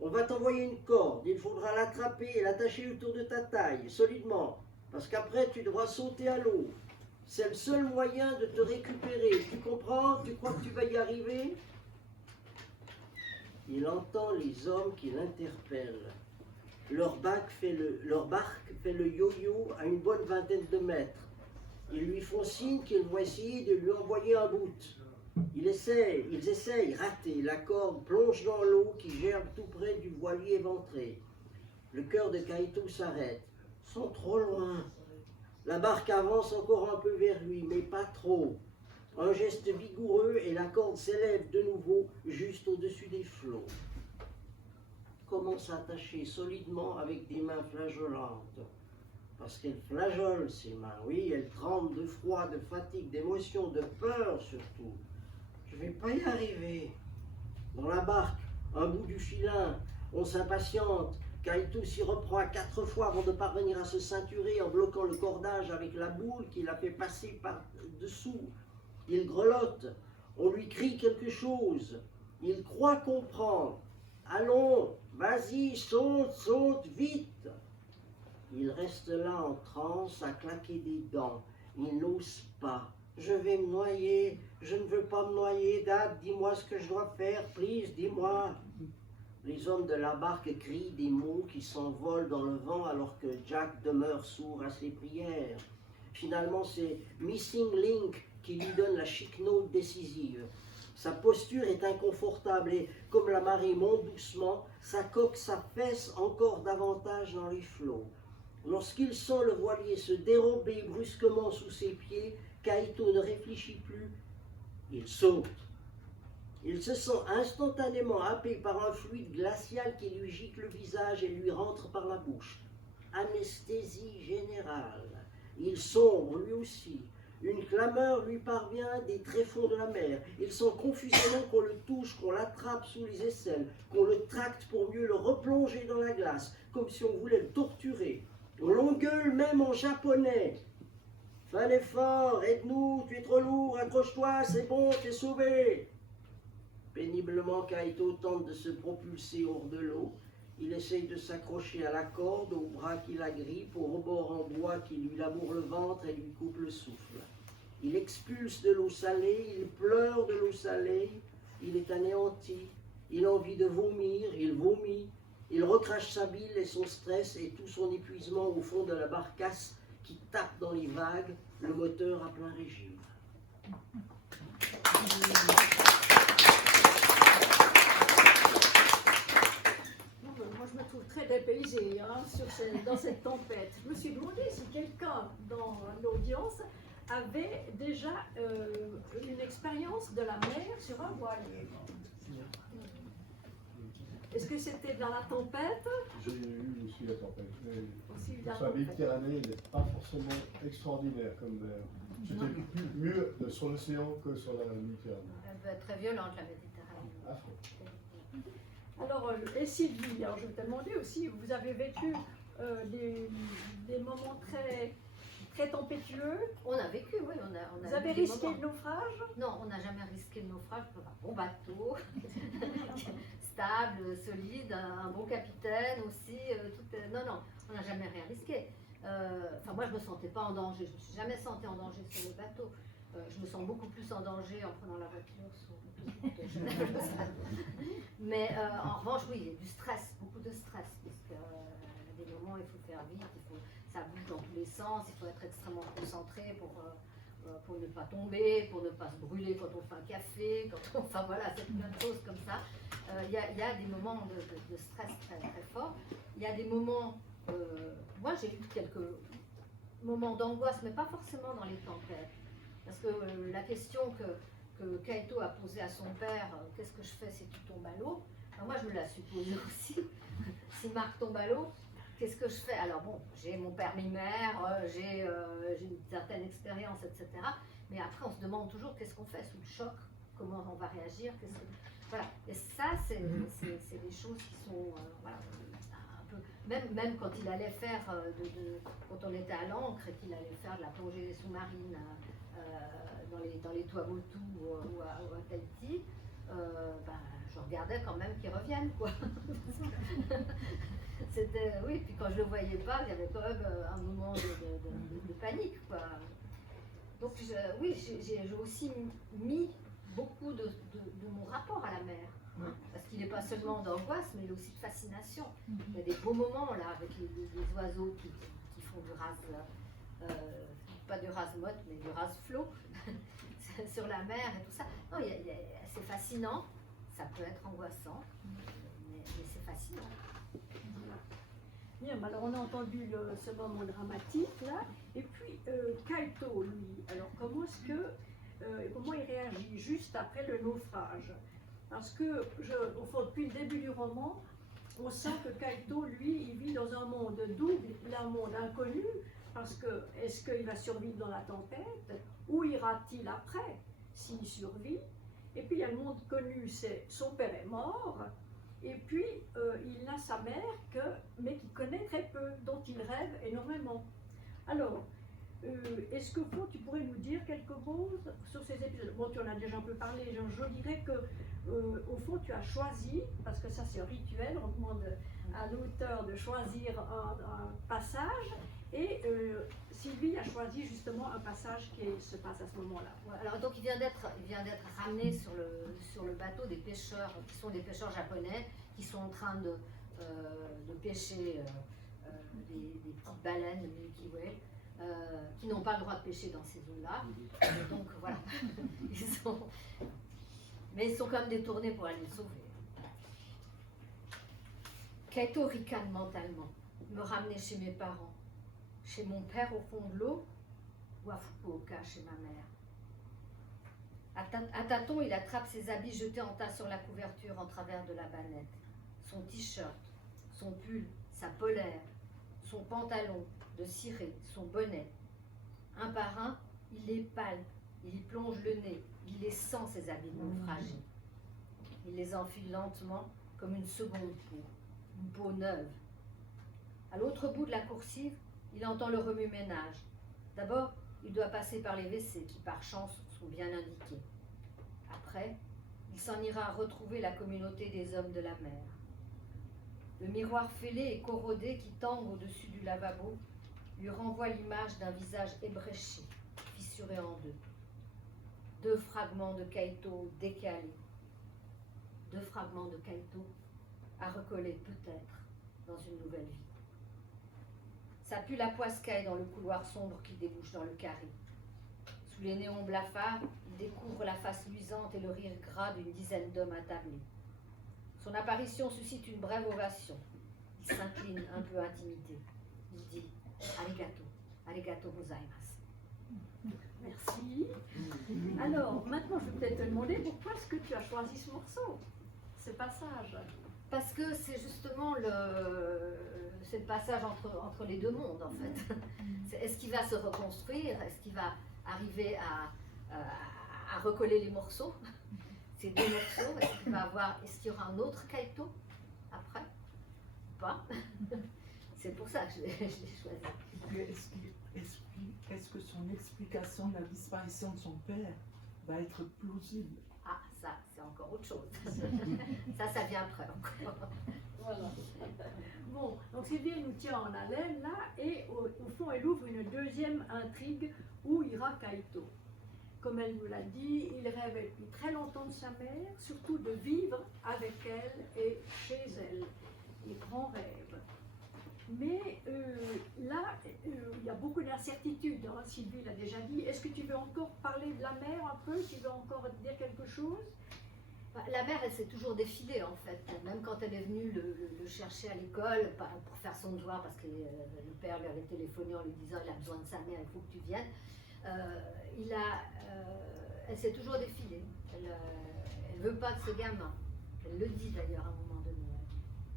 On va t'envoyer une corde, il faudra l'attraper et l'attacher autour de ta taille, solidement, parce qu'après tu devras sauter à l'eau. C'est le seul moyen de te récupérer, tu comprends? Tu crois que tu vas y arriver? Il entend les hommes qui l'interpellent. Leur barque fait le yo-yo à une bonne vingtaine de mètres. Ils lui font signe qu'ils vont essayer de lui envoyer un bout. Ils essayent, ratés. La corde plonge dans l'eau qui gerbe tout près du voilier éventré. Le cœur de Kaito s'arrête. Ils sont trop loin. La barque avance encore un peu vers lui, mais pas trop. Un geste vigoureux et la corde s'élève de nouveau juste au-dessus des flots. Comment s'attacher solidement avec des mains flageolantes? Parce qu'elle flageole ses mains, oui, elle tremble de froid, de fatigue, d'émotion, de peur surtout. Je ne vais pas y arriver. Dans la barque, un bout du filin, on s'impatiente. Kaito s'y reprend 4 fois avant de parvenir à se ceinturer en bloquant le cordage avec la boule qu'il a fait passer par-dessous. Il grelotte, on lui crie quelque chose. Il croit comprendre. Allons, vas-y, saute, saute, vite. Il reste là en transe à claquer des dents. Il n'ose pas. Je vais me noyer. Je ne veux pas me noyer. Dad, dis-moi ce que je dois faire. Please, dis-moi. Les hommes de la barque crient des mots qui s'envolent dans le vent alors que Jack demeure sourd à ses prières. Finalement, c'est Missing Link qui lui donne la chic note décisive. Sa posture est inconfortable et, comme la marée monte doucement, sa coque s'affaisse encore davantage dans les flots. Lorsqu'il sent le voilier se dérober brusquement sous ses pieds, Kaito ne réfléchit plus, il saute. Il se sent instantanément happé par un fluide glacial qui lui gicle le visage et lui rentre par la bouche. Anesthésie générale. Il sombre lui aussi. Une clameur lui parvient des tréfonds de la mer. Il sent confusément qu'on le touche, qu'on l'attrape sous les aisselles, qu'on le tracte pour mieux le replonger dans la glace, comme si on voulait le torturer. On l'engueule même en japonais. Fais un effort, aide-nous, tu es trop lourd, accroche-toi, c'est bon, t'es sauvé. Péniblement, Kaito tente de se propulser hors de l'eau. Il essaye de s'accrocher à la corde, au bras qui l'agrippe, au rebord en bois qui lui laboure le ventre et lui coupe le souffle. Il expulse de l'eau salée, il pleure de l'eau salée, il est anéanti, il a envie de vomir, il vomit, il recrache sa bile et son stress et tout son épuisement au fond de la barcasse qui tape dans les vagues, le moteur à plein régime. Moi, je me trouve très dépaysée dans cette tempête. Je me suis demandé si quelqu'un dans l'audience avait déjà une expérience de la mer sur un voilier. Est-ce que c'était dans la tempête? J'ai eu aussi la tempête. Mais Aussi sur la la tempête. Méditerranée, elle n'est pas forcément extraordinaire comme mer. C'était mieux sur l'océan que sur la Méditerranée. Elle peut être très violente, la Méditerranée. Affreux. Alors, et Sylvie, alors je vais te demander aussi, vous avez vécu des moments très, très tempétueux. On a vécu, oui, on a Vous avez eu des risqué moments. le naufrage? Non, on n'a jamais risqué le naufrage. Un bon bateau, stable, solide, un bon capitaine aussi. Non, on n'a jamais rien risqué. Enfin, moi, je ne me sentais pas en danger. Je ne me suis jamais sentie en danger sur le bateau. Je me sens beaucoup plus en danger en prenant la voiture sur Mais en revanche, oui, il y a du stress, beaucoup de stress, parce que à des moments, il faut faire vite, ça bouge dans tous les sens, il faut être extrêmement concentré pour ne pas tomber, pour ne pas se brûler quand on fait un café, enfin voilà, c'est plein de choses comme ça. Il y a des moments de stress très, très forts. Il y a des moments, moi j'ai eu quelques moments d'angoisse, mais pas forcément dans les tempêtes. Parce que la question que Kaito a posée à son père, qu'est-ce que je fais si tu tombes à l'eau? Moi je me la suis posée aussi. Si Marc tombe à l'eau, qu'est-ce que je fais? Alors bon, j'ai mon permis mer, j'ai une certaine expérience, etc. Mais après, on se demande toujours qu'est-ce qu'on fait sous le choc, comment on va réagir. Voilà. Et ça, c'est des choses qui sont voilà, un peu. Même quand il allait faire, quand on était à l'ancre et qu'il allait faire de la plongée sous-marine dans les Tuamotu ou à Tahiti, je regardais quand même qu'il revienne, quoi. C'était, oui, puis quand je le voyais pas, il y avait quand même un moment de panique, quoi. Donc oui, j'ai aussi mis beaucoup de mon rapport à la mer. Parce qu'il n'est pas seulement d'angoisse, mais il est aussi de fascination. Il y a des beaux moments là avec les oiseaux qui font du rase, pas du rase-motte, mais du rase-flot sur la mer et tout ça. Non, c'est fascinant, ça peut être angoissant, mais c'est fascinant. Bien, alors on a entendu ce moment dramatique là, et puis Kaito, lui, alors comment il réagit juste après le naufrage? Parce que, au fond, depuis le début du roman, on sent que Kaito, lui, il vit dans un monde double, un monde inconnu, parce que est-ce qu'il va survivre dans la tempête? Où ira-t-il après, s'il survit? Et puis il y a le monde connu, c'est son père est mort, et puis il a sa mère, mais qu'il connaît très peu, dont il rêve énormément. Alors, est-ce que tu pourrais nous dire quelque chose sur ces épisodes? Bon, tu en as déjà un peu parlé, je dirais que au fond, tu as choisi, parce que ça c'est un rituel, on demande à l'auteur de choisir un passage, et Sylvie a choisi justement un passage qui se passe à ce moment-là. Ouais, alors donc il vient d'être ramené sur le bateau des pêcheurs, qui sont des pêcheurs japonais, qui sont en train de pêcher des petites baleines, des Milky Way, qui n'ont pas le droit de pêcher dans ces eaux-là. Donc voilà, mais ils sont quand même détournés pour aller les sauver. Kaito ricane mentalement, me ramener chez mes parents, chez mon père au fond de l'eau, ou à Fukuoka chez ma mère. À tâtons, il attrape ses habits jetés en tas sur la couverture en travers de la bannette. Son t-shirt, son pull, sa polaire, son pantalon de ciré, son bonnet. Un par un, il les palpe, il y plonge le nez, il les sent, ces habits naufragés. Il les enfile lentement comme une seconde peau, une peau neuve. À l'autre bout de la coursive, il entend le remue-ménage. D'abord, il doit passer par les WC qui, par chance, sont bien indiqués. Après, il s'en ira retrouver la communauté des hommes de la mer. Le miroir fêlé et corrodé qui tangue au-dessus du lavabo lui renvoie l'image d'un visage ébréché, fissuré en deux. Deux fragments de Kaito décalés. Deux fragments de Kaito à recoller peut-être dans une nouvelle vie. Ça pue la poiscaille dans le couloir sombre qui débouche dans le carré. Sous les néons blafards, il découvre la face luisante et le rire gras d'une dizaine d'hommes attablés. Son apparition suscite une brève ovation. Il s'incline un peu intimidé. Il dit « Arigato, arigato gozaimasu ». Merci. Alors, maintenant, je vais peut-être te demander pourquoi est-ce que tu as choisi ce morceau, ce passage? Parce que c'est justement c'est le passage entre les deux mondes, en fait. Est-ce qu'il va se reconstruire? Est-ce qu'il va arriver à recoller les morceaux, ces deux morceaux? Est-ce qu'il y aura un autre Kaito après? Ou pas? C'est pour ça que je l'ai choisi. Est-ce que son explication de la disparition de son père va être plausible? Ah, ça, c'est encore autre chose. ça vient après encore. Voilà. Bon, donc Sylvie nous tient en haleine là, et au fond, elle ouvre une deuxième intrigue où ira Kaito. Comme elle nous l'a dit, il rêve depuis très longtemps de sa mère, surtout de vivre avec elle et chez elle. Les grands rêves. Mais là, il y a beaucoup d'incertitudes. Hein. Sylvie l'a déjà dit. Est-ce que tu veux encore parler de la mère un peu? Tu veux encore dire quelque chose? La mère, elle s'est toujours défilée en fait. Même quand elle est venue le chercher à l'école pour faire son devoir, parce que le père lui avait téléphoné en lui disant il a besoin de sa mère, il faut que tu viennes. Elle s'est toujours défilée. Elle ne veut pas de ce gamin. Elle le dit d'ailleurs à un moment donné.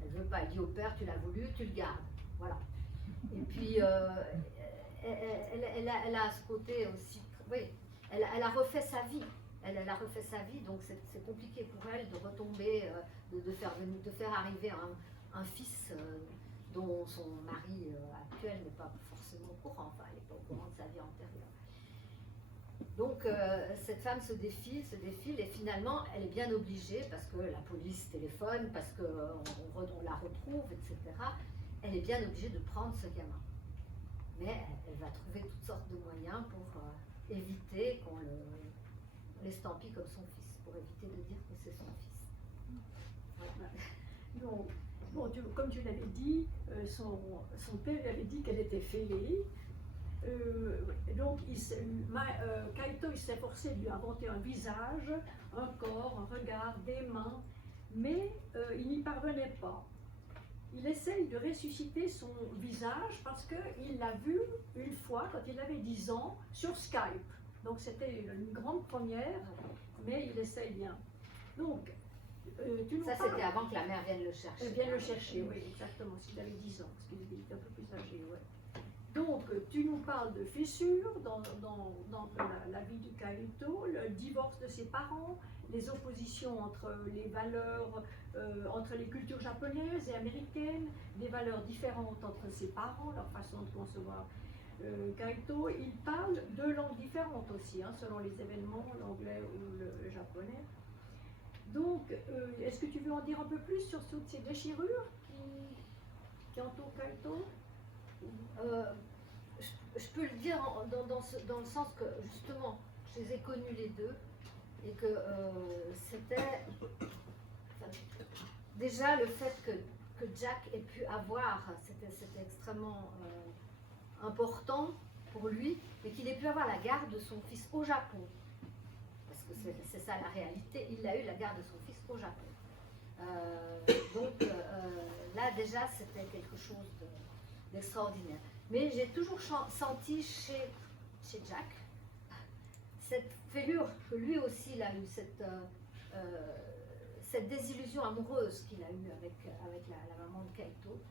Elle ne veut pas. Elle dit au père, tu l'as voulu, tu le gardes. Voilà. Et puis, elle a ce côté aussi. Oui, elle a refait sa vie. Elle a refait sa vie, donc c'est compliqué pour elle de retomber, de faire arriver un fils dont son mari actuel n'est pas forcément au courant. Enfin, elle n'est pas au courant de sa vie antérieure. Donc cette femme se défile et finalement elle est bien obligée, parce que la police téléphone, parce qu'on la retrouve, etc. Elle est bien obligée de prendre ce gamin. Mais elle va trouver toutes sortes de moyens pour éviter qu'on l'estampille comme son fils, pour éviter de dire que c'est son fils. Donc, bon, comme tu l'avais dit, son père lui avait dit qu'elle était fêlée. Donc, Kaito il s'est forcé de lui inventer un visage, un corps, un regard, des mains, mais il n'y parvenait pas. Il essaye de ressusciter son visage parce qu'il l'a vu une fois quand il avait 10 ans sur Skype. Donc c'était une grande première, mais il essaye bien. Donc, tu nous Ça, parles- c'était avant que la mère vienne le chercher. Elle vient le chercher, oui, exactement, s'il avait 10 ans, parce qu'il était un peu plus âgé, ouais. Donc, tu nous parles de fissures dans la vie du Kaito, le divorce de ses parents, les oppositions entre les valeurs, entre les cultures japonaises et américaines, des valeurs différentes entre ses parents, leur façon de concevoir Kaito. Il parle deux langues différentes aussi, hein, selon les événements, l'anglais ou le japonais. Donc, est-ce que tu veux en dire un peu plus sur toutes ces déchirures qui entourent Kaito? Je peux le dire dans le sens que justement, je les ai connus les deux et que c'était déjà le fait que Jack ait pu avoir, c'était extrêmement important pour lui, et qu'il ait pu avoir la garde de son fils au Japon. Parce que c'est ça la réalité, il a eu la garde de son fils au Japon. Donc là déjà c'était quelque chose d'extraordinaire. Mais j'ai toujours senti chez Jack cette fêlure que lui aussi il a eu, cette désillusion amoureuse qu'il a eue avec la maman de Kaito.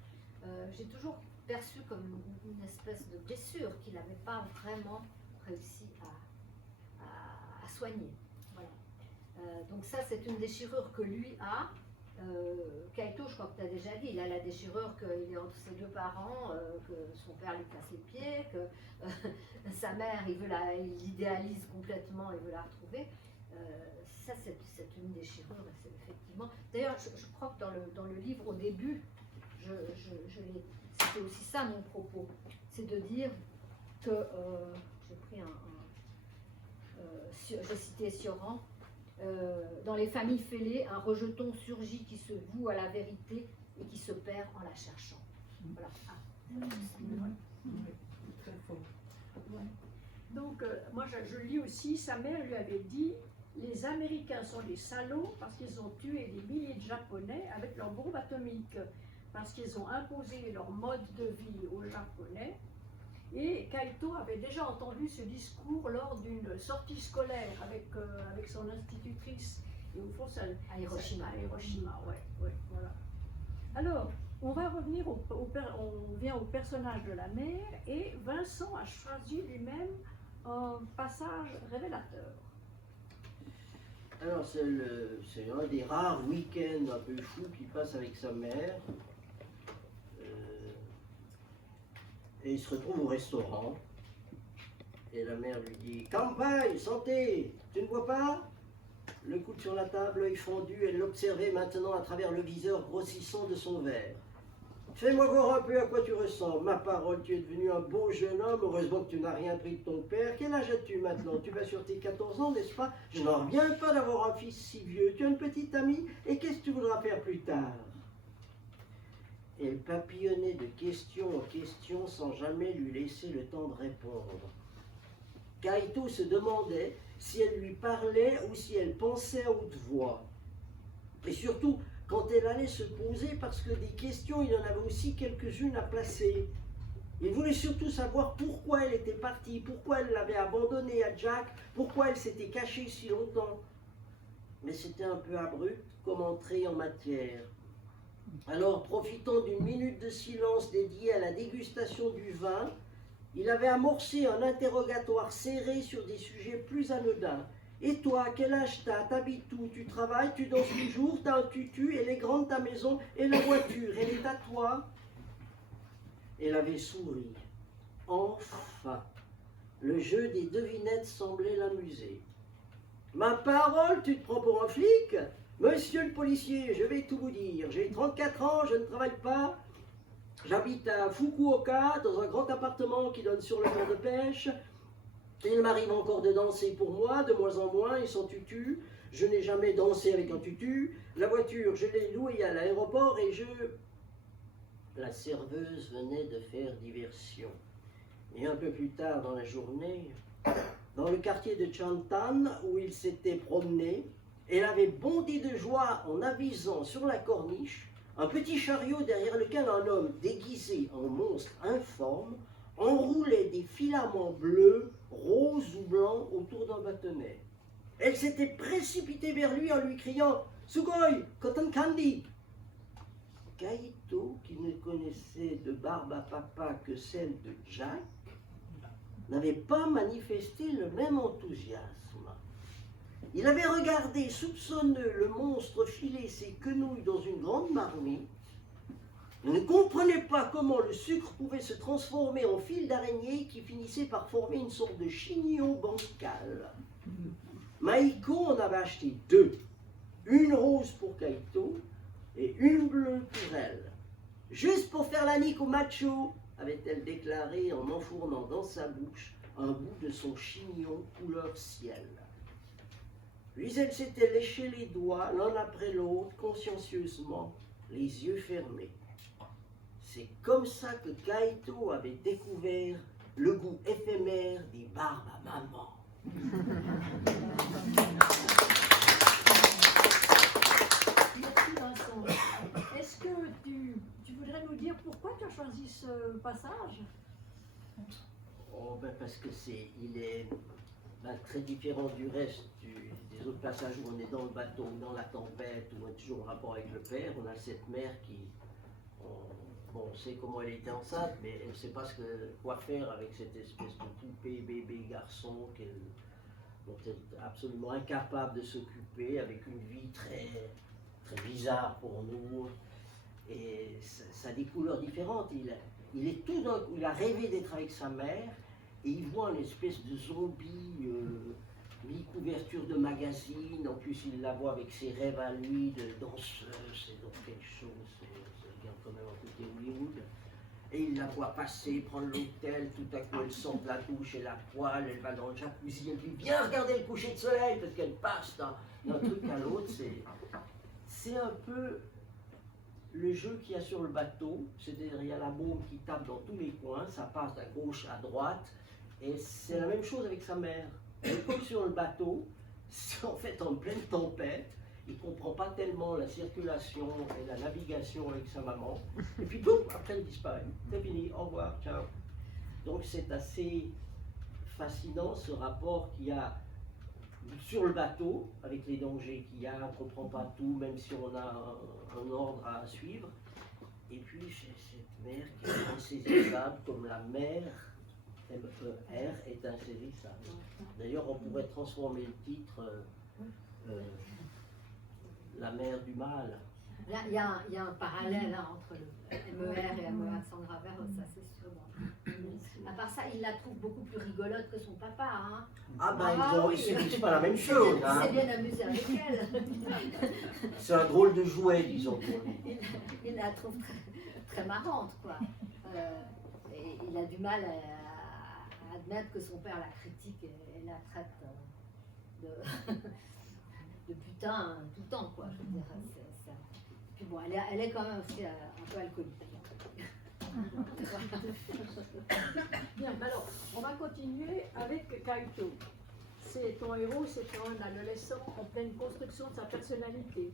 J'ai toujours perçu comme une espèce de blessure qu'il n'avait pas vraiment réussi à soigner. Voilà. Donc ça c'est une déchirure que lui a. Kaito, je crois que tu as déjà dit, il a la déchirure qu'il est entre ses deux parents, que son père lui casse les pieds, que sa mère, il l'idéalise complètement, il veut la retrouver. Ça, c'est une déchirure, c'est effectivement. D'ailleurs, je crois que dans le livre, au début, c'était aussi ça mon propos, c'est de dire que, j'ai pris j'ai cité Sioran, dans les familles fêlées, un rejeton surgit qui se voue à la vérité et qui se perd en la cherchant. Voilà. Très fort. Donc, moi je lis aussi, sa mère lui avait dit, les Américains sont des salauds parce qu'ils ont tué des milliers de Japonais avec leurs bombes atomiques, parce qu'ils ont imposé leur mode de vie aux Japonais. Et Kaito avait déjà entendu ce discours lors d'une sortie scolaire avec son institutrice. Et au fond, À Hiroshima. À Hiroshima, ouais, voilà. Alors, on va revenir on vient au personnage de la mère, et Vincent a choisi lui-même un passage révélateur. Alors, c'est un des rares week-ends un peu fous qu'il passe avec sa mère. Et il se retrouve au restaurant. Et la mère lui dit « Campagne, santé, tu ne vois pas ?» Le coude sur la table, l'œil fendu, elle l'observait maintenant à travers le viseur grossissant de son verre. « Fais-moi voir un peu à quoi tu ressembles. Ma parole, tu es devenu un beau jeune homme. Heureusement que tu n'as rien pris de ton père. Quel âge as-tu maintenant? Tu vas sur tes 14 ans, n'est-ce pas? Je n'en reviens pas d'avoir un fils si vieux. Tu as une petite amie? Et qu'est-ce que tu voudras faire plus tard ?» Elle papillonnait de question en question sans jamais lui laisser le temps de répondre. Kaito se demandait si elle lui parlait ou si elle pensait à haute voix. Et surtout, quand elle allait se poser, parce que des questions, il y en avait aussi quelques-unes à placer. Il voulait surtout savoir pourquoi elle était partie, pourquoi elle l'avait abandonnée à Jack, pourquoi elle s'était cachée si longtemps. Mais c'était un peu abrupt comme entrée en matière. Alors, profitant d'une minute de silence dédiée à la dégustation du vin, il avait amorcé un interrogatoire serré sur des sujets plus anodins. Et toi, quel âge t'as? T'habites où? Tu travailles? Tu danses toujours? T'as un tutu? Elle est grande ta maison? Et la voiture? Elle est à toi? Elle avait souri. Enfin, le jeu des devinettes semblait l'amuser. Ma parole, tu te prends pour un flic? Monsieur le policier, je vais tout vous dire. J'ai 34 ans, je ne travaille pas. J'habite à Fukuoka, dans un grand appartement qui donne sur le port de pêche. Il m'arrive encore de danser pour moi, de moins en moins, et sans tutu. je n'ai jamais dansé avec un tutu. La voiture, je l'ai louée à l'aéroport et La serveuse venait de faire diversion. Et un peu plus tard dans la journée, dans le quartier de Chantan, où il s'était promené, elle avait bondi de joie en avisant sur la corniche un petit chariot derrière lequel un homme déguisé en monstre informe enroulait des filaments bleus, roses ou blancs autour d'un bâtonnet. Elle s'était précipitée vers lui en lui criant « Sugoi, cotton candy !» Kaito, qui ne connaissait de barbe à papa que celle de Jack, n'avait pas manifesté le même enthousiasme. Il avait regardé soupçonneux le monstre filer ses quenouilles dans une grande marmite. Il ne comprenait pas comment le sucre pouvait se transformer en fil d'araignée qui finissait par former une sorte de chignon bancal. Maiko en avait acheté 2, une rose pour Kaito et une bleue pour elle. Juste pour faire la nique au macho, avait-elle déclaré en enfournant dans sa bouche un bout de son chignon couleur ciel. Puis elle s'était léché les doigts l'un après l'autre, consciencieusement, les yeux fermés. C'est comme ça que Kaito avait découvert le goût éphémère des barbes à maman. Merci Vincent. Est-ce que tu voudrais nous dire pourquoi tu as choisi ce passage? Oh, parce que il est très différent du reste des autres passages où on est dans le bateau, dans la tempête, où on est toujours en rapport avec le père. On a cette mère qui, on sait comment elle était enceinte, mais elle ne sait pas quoi faire avec cette espèce de poupée, bébé, garçon, dont elle est absolument incapable de s'occuper, avec une vie très, très bizarre pour nous. Et ça a des couleurs différentes. Il est tout d'un coup, il a rêvé d'être avec sa mère, et il voit une espèce de zombie mi-couverture de magazine. En plus, il la voit avec ses rêves à lui de danseuse, c'est donc quelque chose, ça regarde quand même un côté Hollywood. Et il la voit passer, prendre l'hôtel, tout à coup elle sort de la douche, elle a poil, elle va dans le jacuzzi, elle dit viens regarder le coucher de soleil, parce qu'elle passe d'un truc à l'autre. C'est un peu le jeu qu'il y a sur le bateau, c'est-à-dire il y a la bombe qui tape dans tous les coins, ça passe à gauche, à droite, et c'est la même chose avec sa mère. Elle est comme sur le bateau, c'est en fait en pleine tempête, il ne comprend pas tellement la circulation et la navigation avec sa maman, et puis boum, après il disparaît, c'est fini, au revoir, ciao. Donc c'est assez fascinant ce rapport qu'il y a sur le bateau, avec les dangers qu'il y a, on ne comprend pas tout, même si on a un ordre à suivre. Et puis, j'ai cette mer qui est insaisissable, comme la mer, M-E-R, est insaisissable. D'ailleurs, on pourrait transformer le titre La mer du mal. Là, il y a un parallèle entre le MER et MEA de Sandra Vert, ça c'est sûr. À part ça, il la trouve beaucoup plus rigolote que son papa. Hein. Ah ben, ils ne se disent pas la même chose. Il Hein. s'est bien amusé avec elle. C'est un drôle de jouet, disons. Il la trouve très, très marrante, quoi. Et il a du mal à admettre que son père la critique et la traite de putain tout le temps, quoi. Je veux dire, Puis bon, elle est quand même aussi un peu alcoolique. Bien, alors, on va continuer avec Kaito. C'est ton héros, c'est un adolescent en pleine construction de sa personnalité.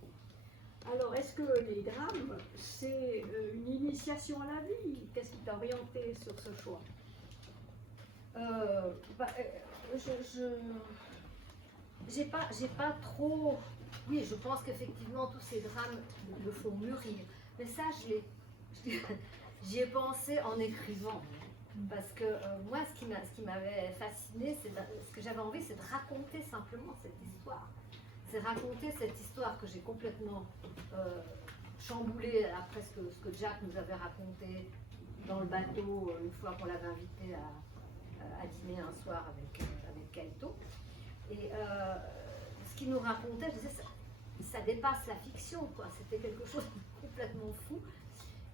Alors, est-ce que les drames, c'est une initiation à la vie? Qu'est-ce qui t'a orienté sur ce choix? J'ai pas trop. Oui, je pense qu'effectivement tous ces drames me font mûrir. Mais ça, j'y ai pensé en écrivant. Parce que moi, ce qui m'avait fasciné, ce que j'avais envie, c'est de raconter simplement cette histoire. C'est raconter cette histoire que j'ai complètement chamboulée après ce que Jack nous avait raconté dans le bateau, une fois qu'on l'avait invité à dîner un soir avec Kaito. Et ce qu'il nous racontait, je disais, ça dépasse la fiction, quoi. C'était quelque chose de complètement fou.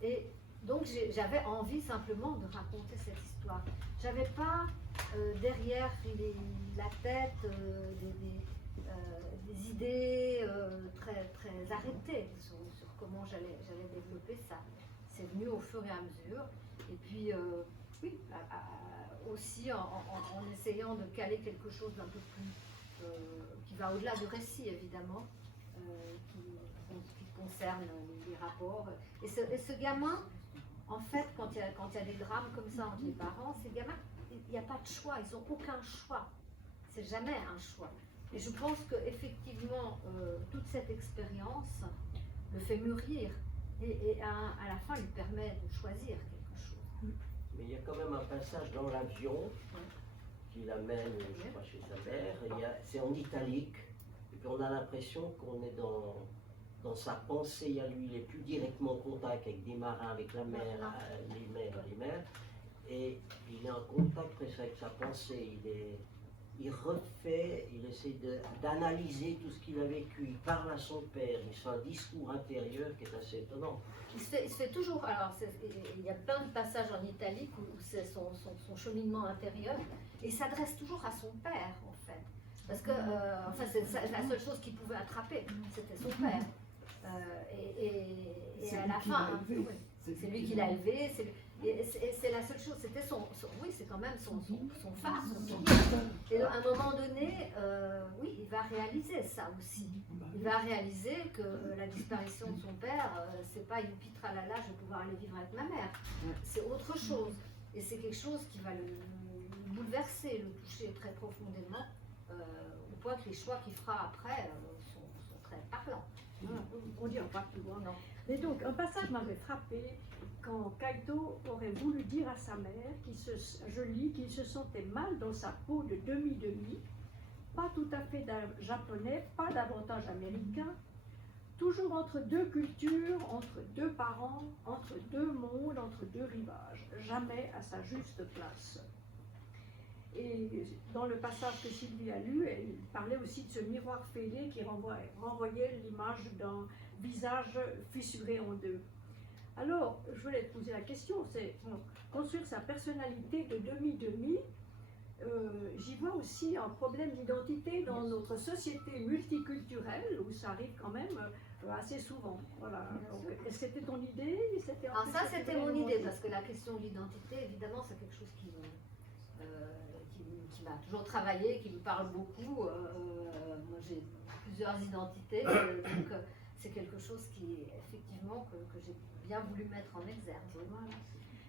Et donc j'avais envie simplement de raconter cette histoire. J'avais pas derrière la tête des idées très, très arrêtées sur comment j'allais développer ça. C'est venu au fur et à mesure. Et puis, oui, aussi en essayant de caler quelque chose d'un peu plus, qui va au-delà du récit, évidemment, qui concerne les rapports. Et ce gamin, en fait, quand il y a des drames comme ça entre les parents, ces gamins, il n'y a pas de choix, ils n'ont aucun choix. C'est jamais un choix. Et je pense qu'effectivement, toute cette expérience le fait mûrir et à la fin lui permet de choisir quelque chose. Mais il y a quand même un passage dans l'avion qui l'amène, je crois, chez sa mère. C'est en italique. Et puis on a l'impression qu'on est dans sa pensée à lui. Il est plus directement en contact avec des marins, avec la mer, les mers. Et il est en contact presque avec sa pensée. Il refait, il essaie d'analyser tout ce qu'il a vécu. Il parle à son père. Il fait un discours intérieur qui est assez étonnant. Il se fait toujours, alors il y a plein de passages en italique où c'est son cheminement intérieur, et il s'adresse toujours à son père en fait. Parce que enfin, c'est la seule chose qu'il pouvait attraper, c'était son père. Et à la fin, c'est lui qui l'a élevé, c'est la seule chose, c'était oui, c'est quand même son phare, son guide. Et à un moment donné, oui, il va réaliser ça aussi. Il va réaliser que la disparition de son père, c'est pas une pitralala, je vais pouvoir aller vivre avec ma mère. C'est autre chose. Et c'est quelque chose qui va le bouleverser, le toucher très profondément, au point que les choix qu'il fera après sont très parlants. On dit pas tout, non. Mais donc, un passage m'avait frappé quand Kaito aurait voulu dire à sa mère, je lis, qu'il se sentait mal dans sa peau de demi-demi, pas tout à fait japonais, pas davantage américain, toujours entre deux cultures, entre deux parents, entre deux mondes, entre deux rivages, jamais à sa juste place. Et dans le passage que Sylvie a lu, elle parlait aussi de ce miroir fêlé qui renvoyait l'image d'un visage fissuré en deux. Alors, je voulais te poser la question, c'est construire sa personnalité de demi-demi. J'y vois aussi un problème d'identité dans notre société multiculturelle, où ça arrive quand même assez souvent. Voilà. Est-ce que c'était ton idée? Alors ça, c'était mon idée, parce que la question de l'identité, évidemment, c'est quelque chose qui m'a toujours travaillé, qui me parle beaucoup. Moi, j'ai plusieurs identités, donc c'est quelque chose qui, effectivement, que j'ai bien voulu mettre en exergue. Voilà.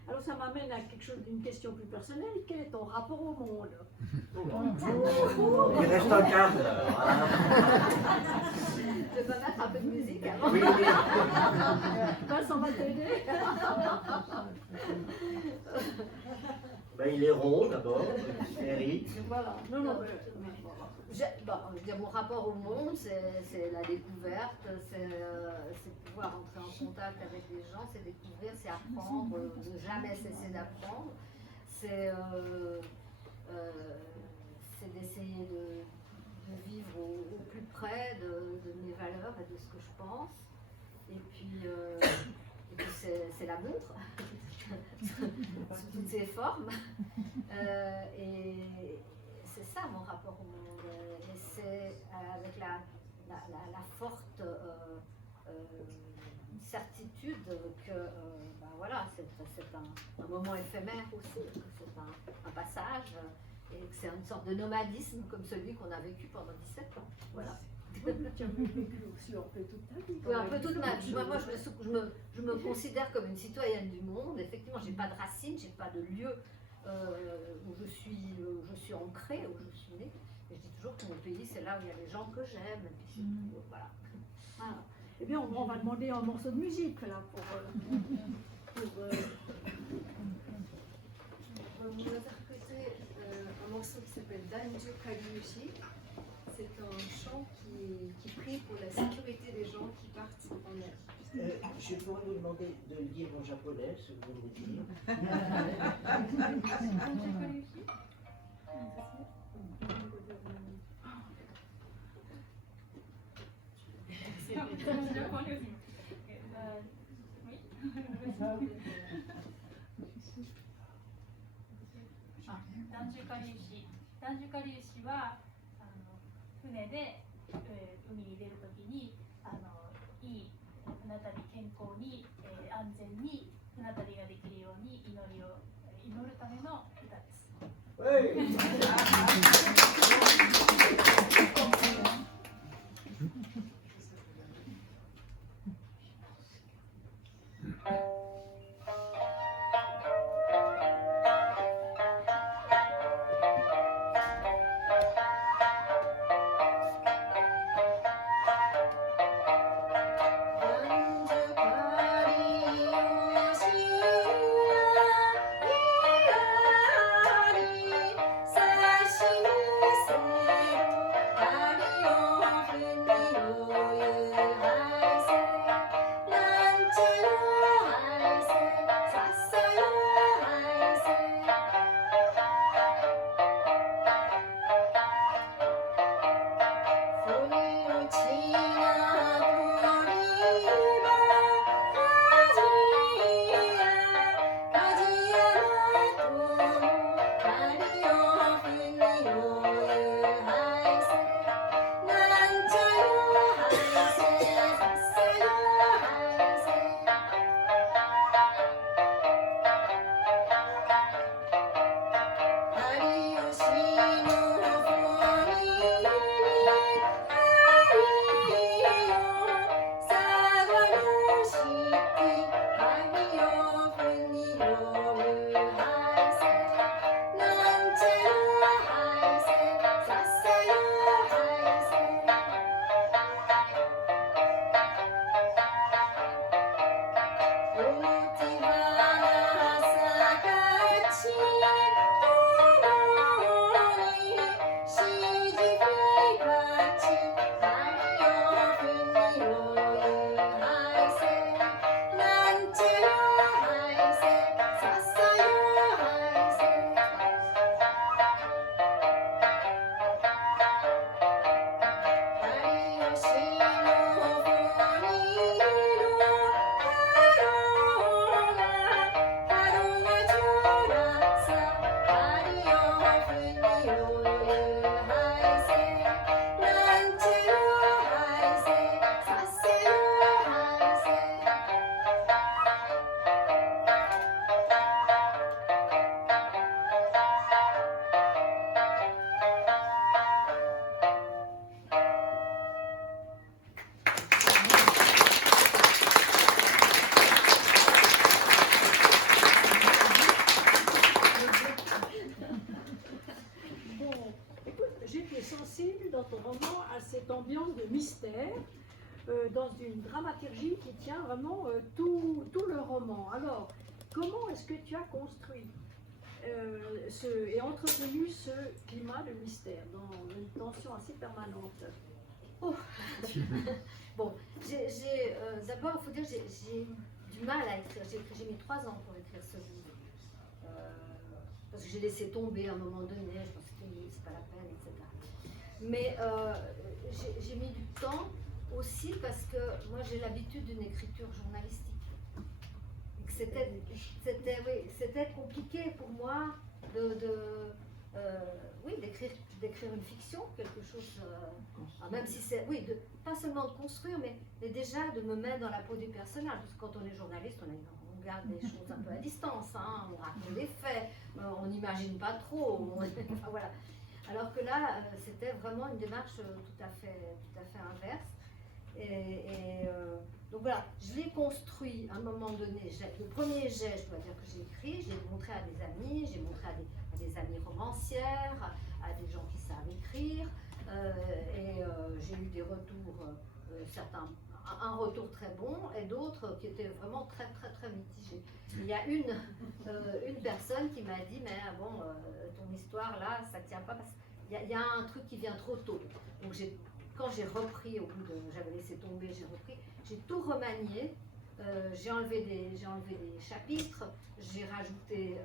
Alors ça m'amène à une question plus personnelle. Quel est ton rapport au monde? Il reste un quart d'heure. Je vais pas mettre un peu de musique avant. Oui. Passe, on va t'aider. Ben, il est rond d'abord, sphérique. Voilà. Non, je veux dire, mon rapport au monde, c'est la découverte, c'est pouvoir entrer en contact avec des gens, c'est découvrir, c'est apprendre, ne jamais cesser d'apprendre. C'est d'essayer de vivre au plus près de mes valeurs et de ce que je pense. Et puis c'est l'amour, sous toutes ses formes. Et c'est ça mon rapport au monde. Et c'est avec la forte certitude que voilà, c'est un moment éphémère aussi, que c'est un passage et que c'est une sorte de nomadisme comme celui qu'on a vécu pendant 17 ans. Voilà. Tu as vécu aussi un peu toute ta vie. Oui, un peu toute ma vie. Moi, je me considère comme une citoyenne du monde. Effectivement, j'ai pas de racines, j'ai pas de lieu où je suis ancrée, où je suis née. Et je dis toujours que mon pays, c'est là où il y a les gens que j'aime. Et puis voilà. Ah. Eh bien, on va demander un morceau de musique là pour On va interpréter un morceau qui s'appelle Danjo Kagyushi. C'est un chant qui prie pour la sécurité des gens qui partent en mer. Je pourrais vous demander de le dire en japonais, ce que vous me dites. 船で、海に出るときにいい船旅健康に、安全に船旅ができるように祈るための歌です。Dans une dramaturgie qui tient vraiment tout le roman. Alors, comment est-ce que tu as construit et entretenu ce climat de mystère dans une tension assez permanente? Oh. Bon, d'abord, il faut dire que j'ai eu du mal à écrire. J'ai mis 3 ans pour écrire ce livre. Parce que j'ai laissé tomber à un moment donné, je pense que c'est pas la peine, etc. Mais j'ai mis du temps aussi parce que moi j'ai l'habitude d'une écriture journalistique. C'était compliqué pour moi d'écrire une fiction, quelque chose, même si c'est, pas seulement de construire, mais déjà de me mettre dans la peau du personnage, parce que quand on est journaliste, on garde des choses un peu à distance, hein, on raconte des faits, on n'imagine pas trop, enfin, voilà. Alors que là, c'était vraiment une démarche tout à fait inverse. Donc voilà, je l'ai construit à un moment donné. Le premier jet, je dois dire que j'ai écrit, je l'ai montré à des amis, j'ai montré à des amies romancières, à des gens qui savent écrire, j'ai eu des retours, certains, un retour très bon et d'autres qui étaient vraiment très mitigés. Il y a une personne qui m'a dit, mais bon, ton histoire là, ça ne tient pas parce qu'il y a un truc qui vient trop tôt. Donc quand j'ai repris, j'avais laissé tomber, j'ai repris, j'ai tout remanié, j'ai enlevé des chapitres, j'ai rajouté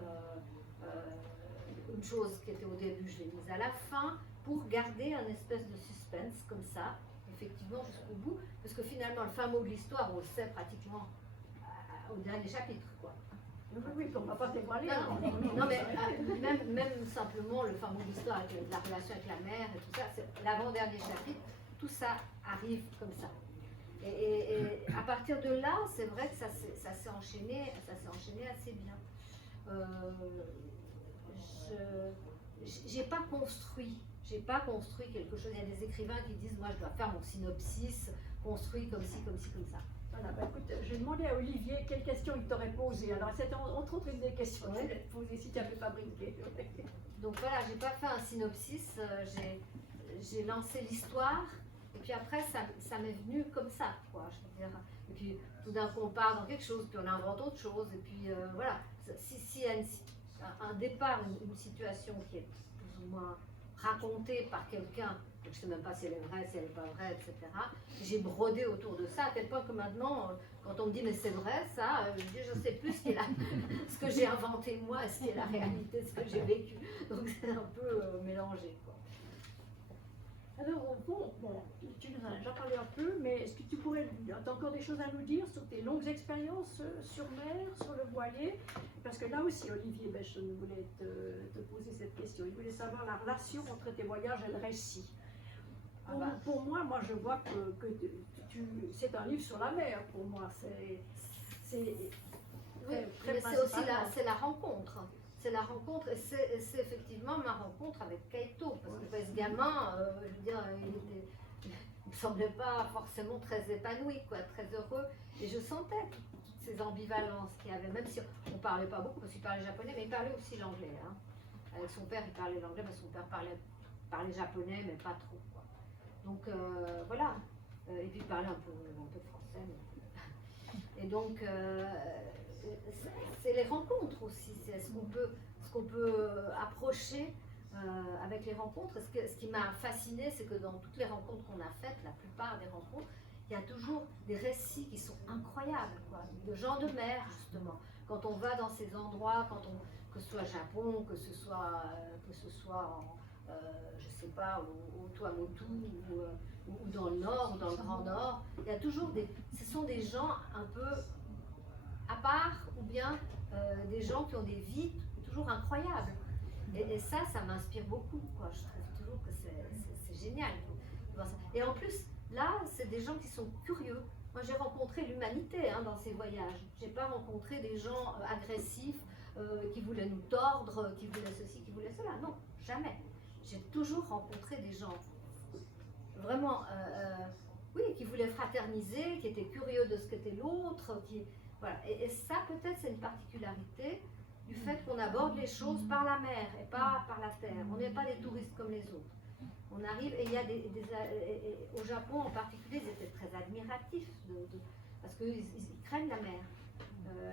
une chose qui était au début, je l'ai mise à la fin, pour garder un espèce de suspense comme ça, effectivement jusqu'au bout, parce que finalement le fin mot de l'histoire, on le sait pratiquement au dernier chapitre, quoi. Oui, on ne va pas dévoiler. Non, non, mais même simplement le fameux histoire avec la relation avec la mère et tout ça, c'est l'avant-dernier chapitre, tout ça arrive comme ça. Et à partir de là, c'est vrai que ça s'est enchaîné assez bien. J'ai pas construit quelque chose. Il y a des écrivains qui disent, moi je dois faire mon synopsis, construit comme ci, comme ci, comme ça. Voilà, bah écoute, j'ai demandé à Olivier quelles questions il t'aurait posées. Alors, c'était entre autres une des questions que je voulais te poser si tu avais fabriqué. Donc voilà, j'ai pas fait un synopsis, j'ai lancé l'histoire, et puis après, ça m'est venu comme ça, quoi, je veux dire. Et puis, tout d'un coup, on part dans quelque chose, puis on invente autre chose, et puis voilà. S'il y a un départ, une situation qui est plus ou moins racontée par quelqu'un, je ne sais même pas si elle est vraie, si elle n'est pas vraie, etc. J'ai brodé autour de ça, à tel point que maintenant, quand on me dit mais c'est vrai ça, je dis je sais plus ce que j'ai inventé moi, ce qui est la réalité, ce que j'ai vécu. Donc c'est un peu mélangé, quoi. Alors, bon, tu nous en as déjà parlé un peu, mais est-ce que tu pourrais, as encore des choses à nous dire sur tes longues expériences sur mer, sur le voilier? Parce que là aussi, Olivier Bechon voulait te poser cette question. Il voulait savoir la relation entre tes voyages et le récit. Pour moi, je vois que c'est un livre sur la mer, pour moi. Oui, mais c'est aussi la rencontre. C'est la rencontre, et c'est effectivement ma rencontre avec Kaito, parce que ce gamin, je veux dire, il ne semblait pas forcément très épanoui, quoi, très heureux, et je sentais toutes ces ambivalences qu'il y avait, même si on ne parlait pas beaucoup, parce qu'il parlait japonais, mais il parlait aussi l'anglais. Hein. Avec son père, il parlait l'anglais, mais son père parlait japonais, mais pas trop, quoi. Donc voilà, et puis il parlait un peu français. Mais... Et donc, c'est les rencontres aussi, c'est ce qu'on peut approcher avec les rencontres. Ce qui m'a fasciné, c'est que dans toutes les rencontres qu'on a faites, la plupart des rencontres, il y a toujours des récits qui sont incroyables, quoi, de gens de mer, justement. Quand on va dans ces endroits, que ce soit Japon, que ce soit je sais pas, au Tuamotu ou dans le Nord, ou dans le Grand Nord, il y a toujours ce sont des gens un peu à part, ou bien des gens qui ont des vies toujours incroyables. Et ça m'inspire beaucoup, quoi. Je trouve toujours que c'est génial. Et en plus, là, c'est des gens qui sont curieux. Moi, j'ai rencontré l'humanité dans ces voyages. Je n'ai pas rencontré des gens agressifs qui voulaient nous tordre, qui voulaient ceci, qui voulaient cela. Non, jamais. J'ai toujours rencontré des gens vraiment, oui, qui voulaient fraterniser, qui étaient curieux de ce qu'était l'autre, voilà. Et ça, peut-être, c'est une particularité du fait qu'on aborde les choses par la mer et pas par la terre. On n'est pas des touristes comme les autres. On arrive, et il y a au Japon en particulier, ils étaient très admiratifs, parce qu'ils craignent la mer.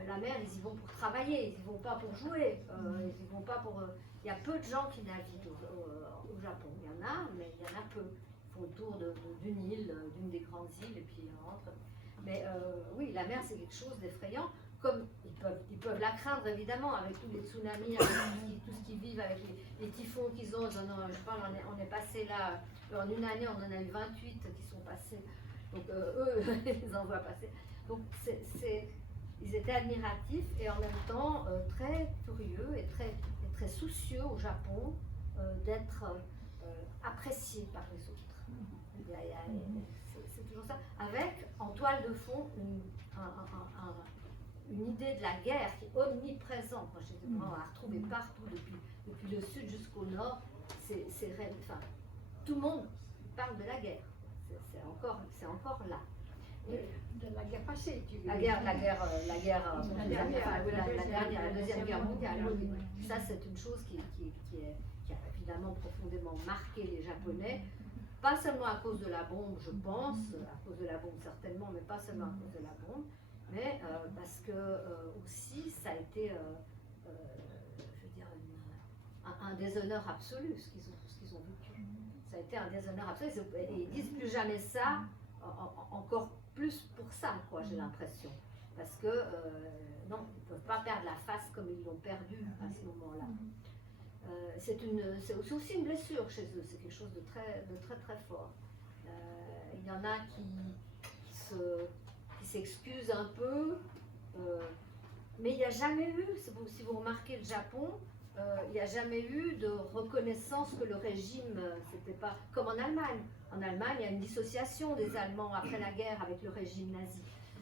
La mer, ils y vont pour travailler, ils y vont pas pour jouer, ils y vont pas pour... Il y a peu de gens qui naviguent au Japon. Il y en a, mais il y en a peu. Ils font le tour d'une île, d'une des grandes îles, et puis ils rentrent. Mais oui, la mer, c'est quelque chose d'effrayant. Comme ils peuvent la craindre, évidemment, avec tous les tsunamis, avec tout ce qu'ils vivent, avec les typhons qu'ils ont. Je parle, on est passé là, en une année, on en a eu 28 qui sont passés. Donc eux, ils en voient passer. Donc ils étaient admiratifs et en même temps très curieux et très soucieux au Japon d'être appréciés par les autres. C'est toujours ça. Avec, en toile de fond, une idée de la guerre qui est omniprésente. Moi, on la retrouve partout, depuis le sud jusqu'au nord. Enfin, tout le monde parle de la guerre. C'est encore là. De la guerre passée, tu veux la dire. La deuxième guerre mondiale. Ça, c'est une chose qui a évidemment profondément marqué les Japonais. Pas seulement à cause de la bombe, je pense, à cause de la bombe certainement, mais pas seulement à cause de la bombe, mais parce que aussi ça a été, je veux dire, un déshonneur absolu ce qu'ils ont vécu. Ça a été un déshonneur absolu, et ils disent plus jamais ça, encore plus pour ça, quoi, j'ai l'impression. Parce que non, ils ne peuvent pas perdre la face comme ils l'ont perdue à ce moment-là. C'est aussi une blessure chez eux, c'est quelque chose de très fort. Il y en a qui s'excusent un peu, Mais il n'y a jamais eu, si vous remarquez le Japon, il n'y a jamais eu de reconnaissance que le régime, c'était pas comme en Allemagne. En Allemagne, il y a une dissociation des Allemands après la guerre avec le régime nazi.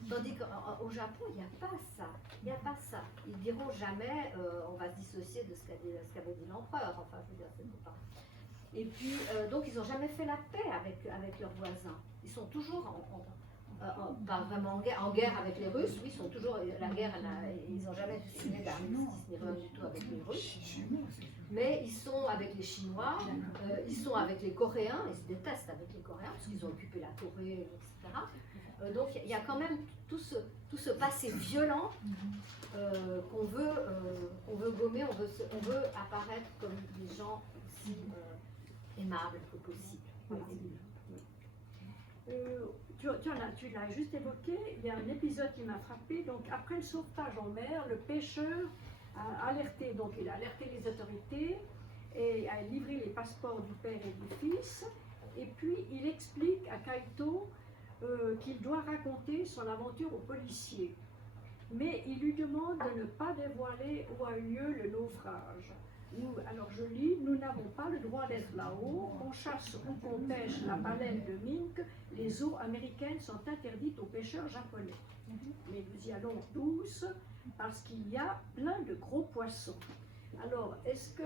Tandis qu'au Japon, il n'y a pas ça. Il n'y a pas ça. Ils diront jamais on va se dissocier de ce qu'avait dit l'empereur. Enfin, je veux dire, c'était pas. Et puis, donc, ils n'ont jamais fait la paix avec leurs voisins. Ils sont toujours pas vraiment en guerre avec les Russes. Oui, ils sont toujours la guerre. Ils n'ont jamais signé d'armistice ni rien du tout avec les Russes. Mais ils sont avec les Chinois, ils sont avec les Coréens, ils se détestent avec les Coréens parce qu'ils ont occupé la Corée, etc. Donc il y a quand même tout ce passé violent qu'on veut gommer, on veut apparaître comme des gens aussi aimables que possible. Voilà. Tu l'as juste évoqué, il y a un épisode qui m'a frappé. Donc après le sauvetage en mer, le pêcheur a alerté, donc il a alerté les autorités et a livré les passeports du père et du fils. Et puis il explique à Kaito qu'il doit raconter son aventure aux policiers. Mais il lui demande de ne pas dévoiler où a eu lieu le naufrage. Alors je lis, nous n'avons pas le droit d'être là-haut, on chasse ou qu'on pêche la baleine de mink, les eaux américaines sont interdites aux pêcheurs japonais. Mais nous y allons tous parce qu'il y a plein de gros poissons. Alors, est-ce que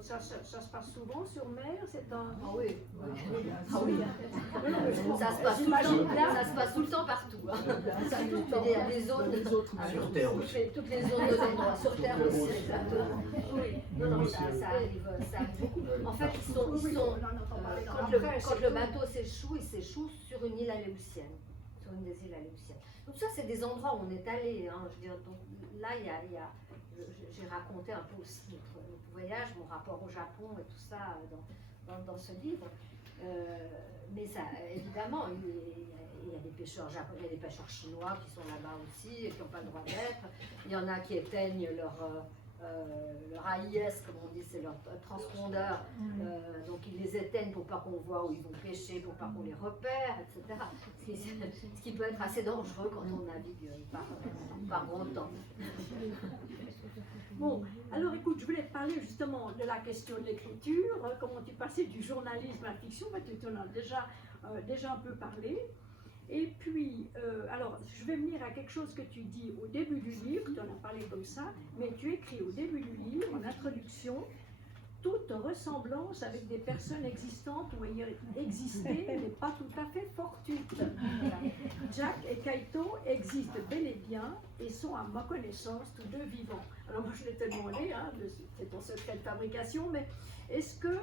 ça se passe souvent sur mer? C'est un... Ah oui, ah oui. Ça se passe tout le temps, ça se passe tout le temps partout. Il y a des zones Sur Terre aussi. toutes les zones de l'endroit, sur Terre aussi, exactement. Oui, non, ça arrive beaucoup. En fait, quand le bateau s'échoue, il s'échoue sur une île aléoutienne, sur une des îles aléoutiennes. Donc ça, c'est des endroits où on est allé. Hein, je veux dire, donc, là, j'ai raconté un peu aussi notre voyage, mon rapport au Japon et tout ça dans ce livre. Mais ça, évidemment, il y a des pêcheurs japonais, il y a des pêcheurs chinois qui sont là-bas aussi et qui n'ont pas le droit d'être. Il y en a qui éteignent leur AIS, comme on dit, c'est leur transpondeur. Donc ils les éteignent pour pas qu'on voit où ils vont pêcher, pour pas qu'on les repère, etc. Ce qui peut être assez dangereux quand on navigue par gros temps. Bon, alors écoute, je voulais te parler justement de la question de l'écriture, comment tu passais du journalisme à la fiction, tu en as déjà un peu parlé. Et puis, alors, je vais venir à quelque chose que tu dis au début du livre, tu en as parlé comme ça, mais tu écris au début du livre, en introduction, toute ressemblance avec des personnes existantes ou ayant existé n'est pas tout à fait fortuite. Jack et Kaito existent bel et bien et sont à ma connaissance tous deux vivants. Alors moi je vais te demander, hein, c'est ton secret de fabrication, mais est-ce que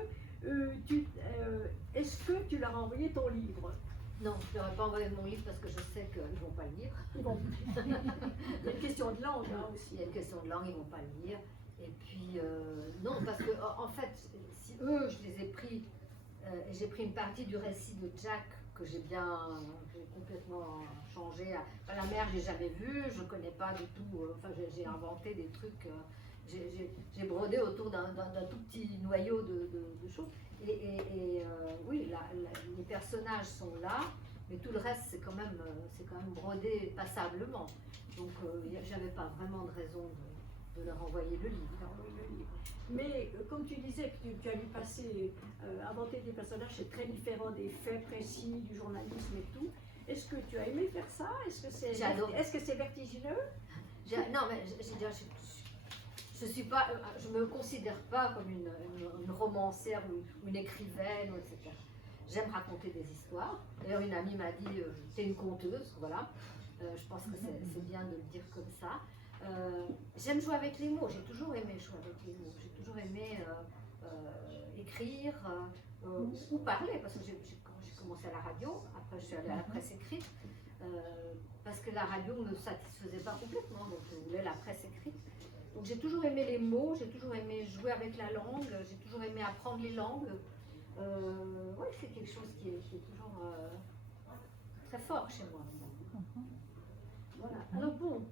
tu leur as envoyé ton livre? Non, je ne leur ai pas envoyé mon livre parce que je sais qu'ils ne vont pas le lire. Il y a une question de langue hein, aussi. Il y a une question de langue, ils ne vont pas le lire. Et puis, non, parce que en fait, si eux, je les ai pris, j'ai pris une partie du récit de Jack que j'ai complètement changé. La mer, je n'ai jamais vue, je ne connais pas du tout, enfin, j'ai inventé des trucs, j'ai brodé autour d'un tout petit noyau de choses. Et oui, les personnages sont là, mais tout le reste, c'est quand même brodé passablement. Donc, j'avais pas vraiment de raison de leur envoyer le livre. Mais comme tu disais que tu as dû passer, inventer des personnages, c'est très différent des faits précis, du journalisme et tout. Est-ce que tu as aimé faire ça? Est-ce que c'est vertigineux? Non, mais je me considère pas comme une romancière ou une écrivaine, etc. J'aime raconter des histoires. D'ailleurs, une amie m'a dit, t'es une conteuse, voilà. Je pense que c'est bien de le dire comme ça. J'aime jouer avec les mots, j'ai toujours aimé jouer avec les mots, j'ai toujours aimé écrire ou parler, parce que j'ai commencé à la radio, après je suis allée à la presse écrite, parce que la radio ne me satisfaisait pas complètement, donc je voulais la presse écrite. Donc j'ai toujours aimé les mots, j'ai toujours aimé jouer avec la langue, j'ai toujours aimé apprendre les langues. Oui, c'est quelque chose qui est toujours très fort chez moi. Voilà. Alors bon,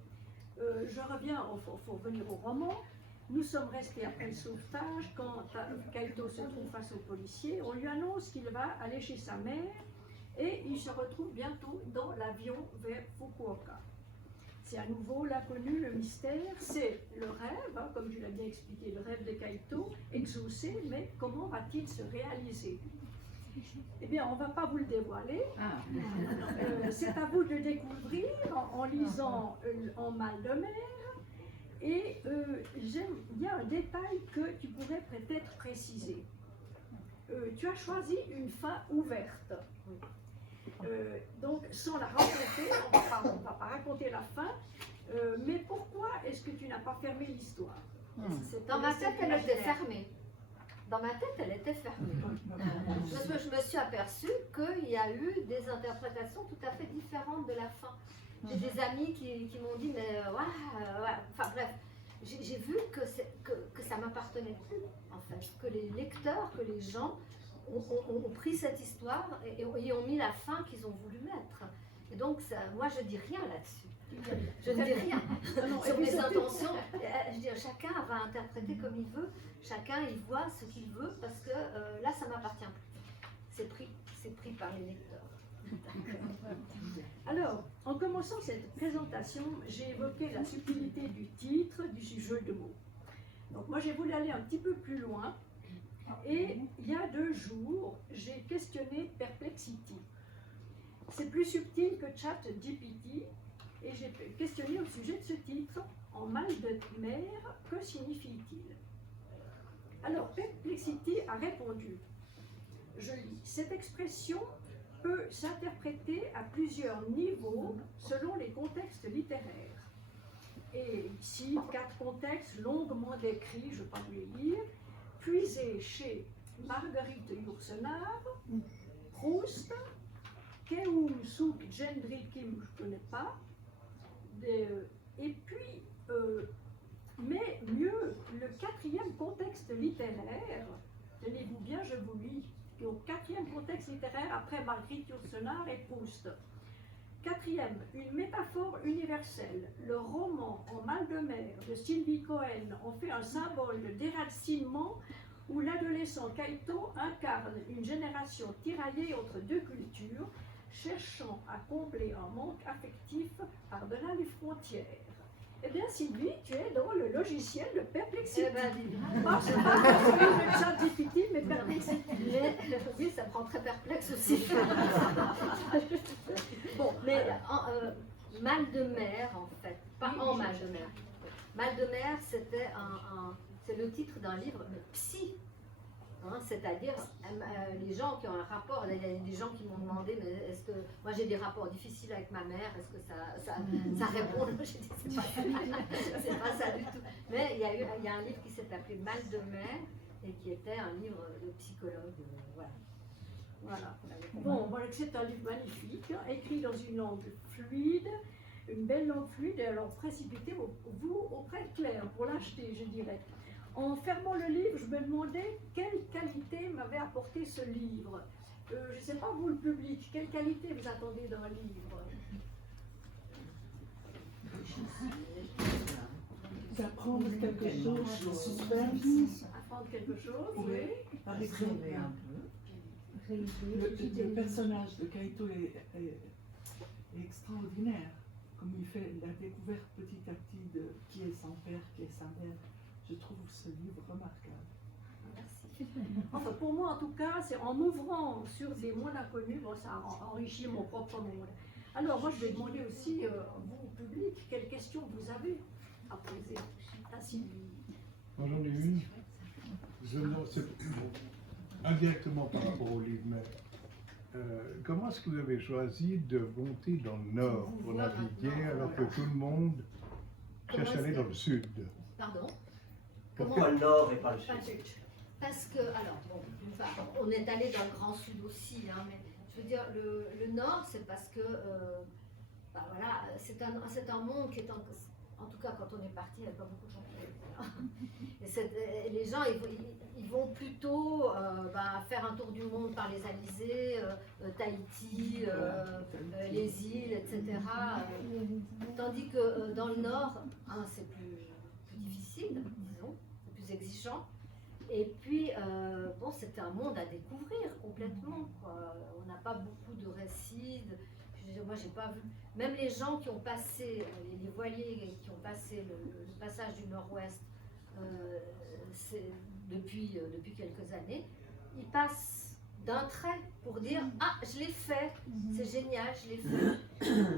je reviens, il faut revenir au roman. Nous sommes restés après le sauvetage, quand Kaito se trouve face au policier, on lui annonce qu'il va aller chez sa mère et il se retrouve bientôt dans l'avion vers Fukuoka. C'est à nouveau l'inconnu, le mystère, c'est le rêve, hein, comme tu l'as bien expliqué, le rêve de Kaito, exaucé, mais comment va-t-il se réaliser? Eh bien, on ne va pas vous le dévoiler. C'est à vous de le découvrir en lisant En mal de mer. Et il y a un détail que tu pourrais peut-être préciser. Tu as choisi une fin ouverte. Donc, sans la raconter, on ne va pas raconter la fin, mais pourquoi est-ce que tu n'as pas fermé l'histoire? Dans ma tête, elle était fermée. Dans ma tête, elle était fermée. Je me suis aperçue qu'il y a eu des interprétations tout à fait différentes de la fin. J'ai des amis qui m'ont dit, mais enfin bref, j'ai vu que ça m'appartenait plus, en fait, que les lecteurs, que les gens ont pris cette histoire et ont mis la fin qu'ils ont voulu mettre. Et donc, moi, je dis rien là-dessus. Je ne dis rien sur mes intentions. Je veux dire, chacun va interpréter comme il veut, chacun il voit ce qu'il veut, parce que là, ça m'appartient plus. C'est pris par les lecteurs. Alors, en commençant cette présentation, j'ai évoqué la subtilité du titre, du jeu de mots. Donc moi, j'ai voulu aller un petit peu plus loin. Et il y a 2 jours, j'ai questionné Perplexity. C'est plus subtil que ChatGPT. Et j'ai questionné au sujet de ce titre, En mal de mer, que signifie-t-il? Alors, Perplexity a répondu, je lis, cette expression peut s'interpréter à plusieurs niveaux selon les contextes littéraires. Et ici, 4 contextes longuement décrits, je ne vais pas vous les lire, puisés chez Marguerite Yourcenar, Proust, Keum Suk Gendry Kim, je ne connais pas, et puis, mais mieux, le 4e contexte littéraire, tenez-vous bien, je vous lis, au 4e contexte littéraire après Marguerite Yourcenar et Proust. 4e, une métaphore universelle. Le roman En mal de mer de Sylvie Cohen en fait un symbole de déracinement où l'adolescent Kaito incarne une génération tiraillée entre 2 cultures, cherchant à combler un manque affectif par-delà les frontières. Eh bien, Sylvie, tu es dans le logiciel de Perplexity. Eh ben, C'est pas le ChatGPT, mais Perplexity. Mais oui, ça prend très perplexe aussi. Bon, mais mal de mer, en fait, pas Oui, en oui, mal de mer. Mal de mer, c'est le titre d'un livre de psy. Hein, c'est-à-dire, les gens qui ont un rapport, il y a des gens qui m'ont demandé, mais est-ce que, moi j'ai des rapports difficiles avec ma mère, est-ce que ça répond? J'ai dit, c'est pas ça du tout. Mais il y a un livre qui s'est appelé Mal de mer, et qui était un livre de psychologue, voilà. Bon, voilà que c'est un livre magnifique, hein, écrit dans une langue fluide, une belle langue fluide, et alors précipitez-vous auprès de Claire pour l'acheter, je dirais. En fermant le livre, je me demandais quelle qualité m'avait apporté ce livre. Je ne sais pas, vous le public, quelle qualité vous attendez d'un livre? D'apprendre quelque chose, le suspense. Apprendre quelque chose, oui. Oui. Par exemple, le personnage de Kaito est extraordinaire. Comme il fait la découverte petit à petit de qui est son père, qui est sa mère. Je trouve ce livre remarquable. Merci. Enfin, pour moi, en tout cas, c'est en m'ouvrant sur des mondes inconnus, bon, ça enrichit mon propre monde. Alors, moi, je vais demander aussi, vous, public, quelles questions vous avez à poser à Sylvie. Moi, j'en ai une. C'est indirectement par rapport au livre, mais comment est-ce que vous avez choisi de monter dans le nord pour naviguer alors que tout le monde cherche à aller dans le sud? Pardon? Pourquoi le nord et pas le sud? Parce que, alors, bon, on est allé dans le grand sud aussi, hein, mais je veux dire, le nord, c'est parce que, voilà, c'est un monde qui est en tout cas, quand on est parti, il n'y avait pas beaucoup de gens qui étaient là. Et les gens, ils vont plutôt faire un tour du monde par les Alizés, Tahiti, les îles, etc. Tandis que dans le nord, c'est plus difficile, disons, c'est plus exigeant. Et puis, bon, c'était un monde à découvrir complètement, quoi. On n'a pas beaucoup de récits. Je Moi, j'ai pas vu. Même les gens qui ont passé, les voiliers qui ont passé le passage du Nord-Ouest depuis quelques années, ils passent d'un trait pour dire ah, je l'ai fait, c'est génial, je l'ai fait.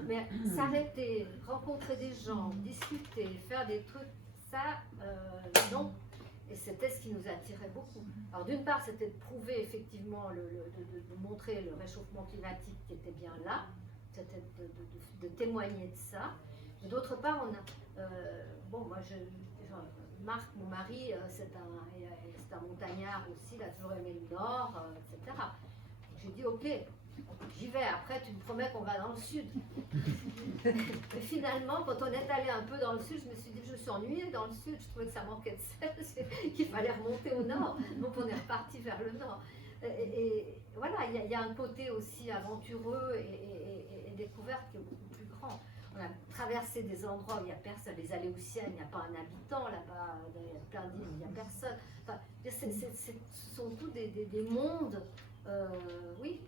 Mais s'arrêter, rencontrer des gens, discuter, faire des trucs, ça, non. Et c'était ce qui nous attirait beaucoup. Alors d'une part, c'était de prouver effectivement, de montrer le réchauffement climatique qui était bien là, c'était de témoigner de ça. Et d'autre part, on a, moi, Marc, mon mari, c'est un montagnard aussi, il a toujours aimé le Nord, etc. J'ai dit ok, j'y vais, après tu me promets qu'on va dans le Sud. Mais finalement, quand on est allé un peu dans le Sud, je me suis dit que je me suis ennuyée dans le Sud, je trouvais que ça manquait de sel, qu'il fallait remonter au Nord, donc on est reparti vers le Nord. Et voilà, il y a un côté aussi aventureux et découverte qui est beaucoup plus grand. On a traversé des endroits où il n'y a personne, les Aléoutiennes, il n'y a pas un habitant là-bas, il y a plein d'îles où il n'y a personne. Enfin, ce sont tous des mondes, oui,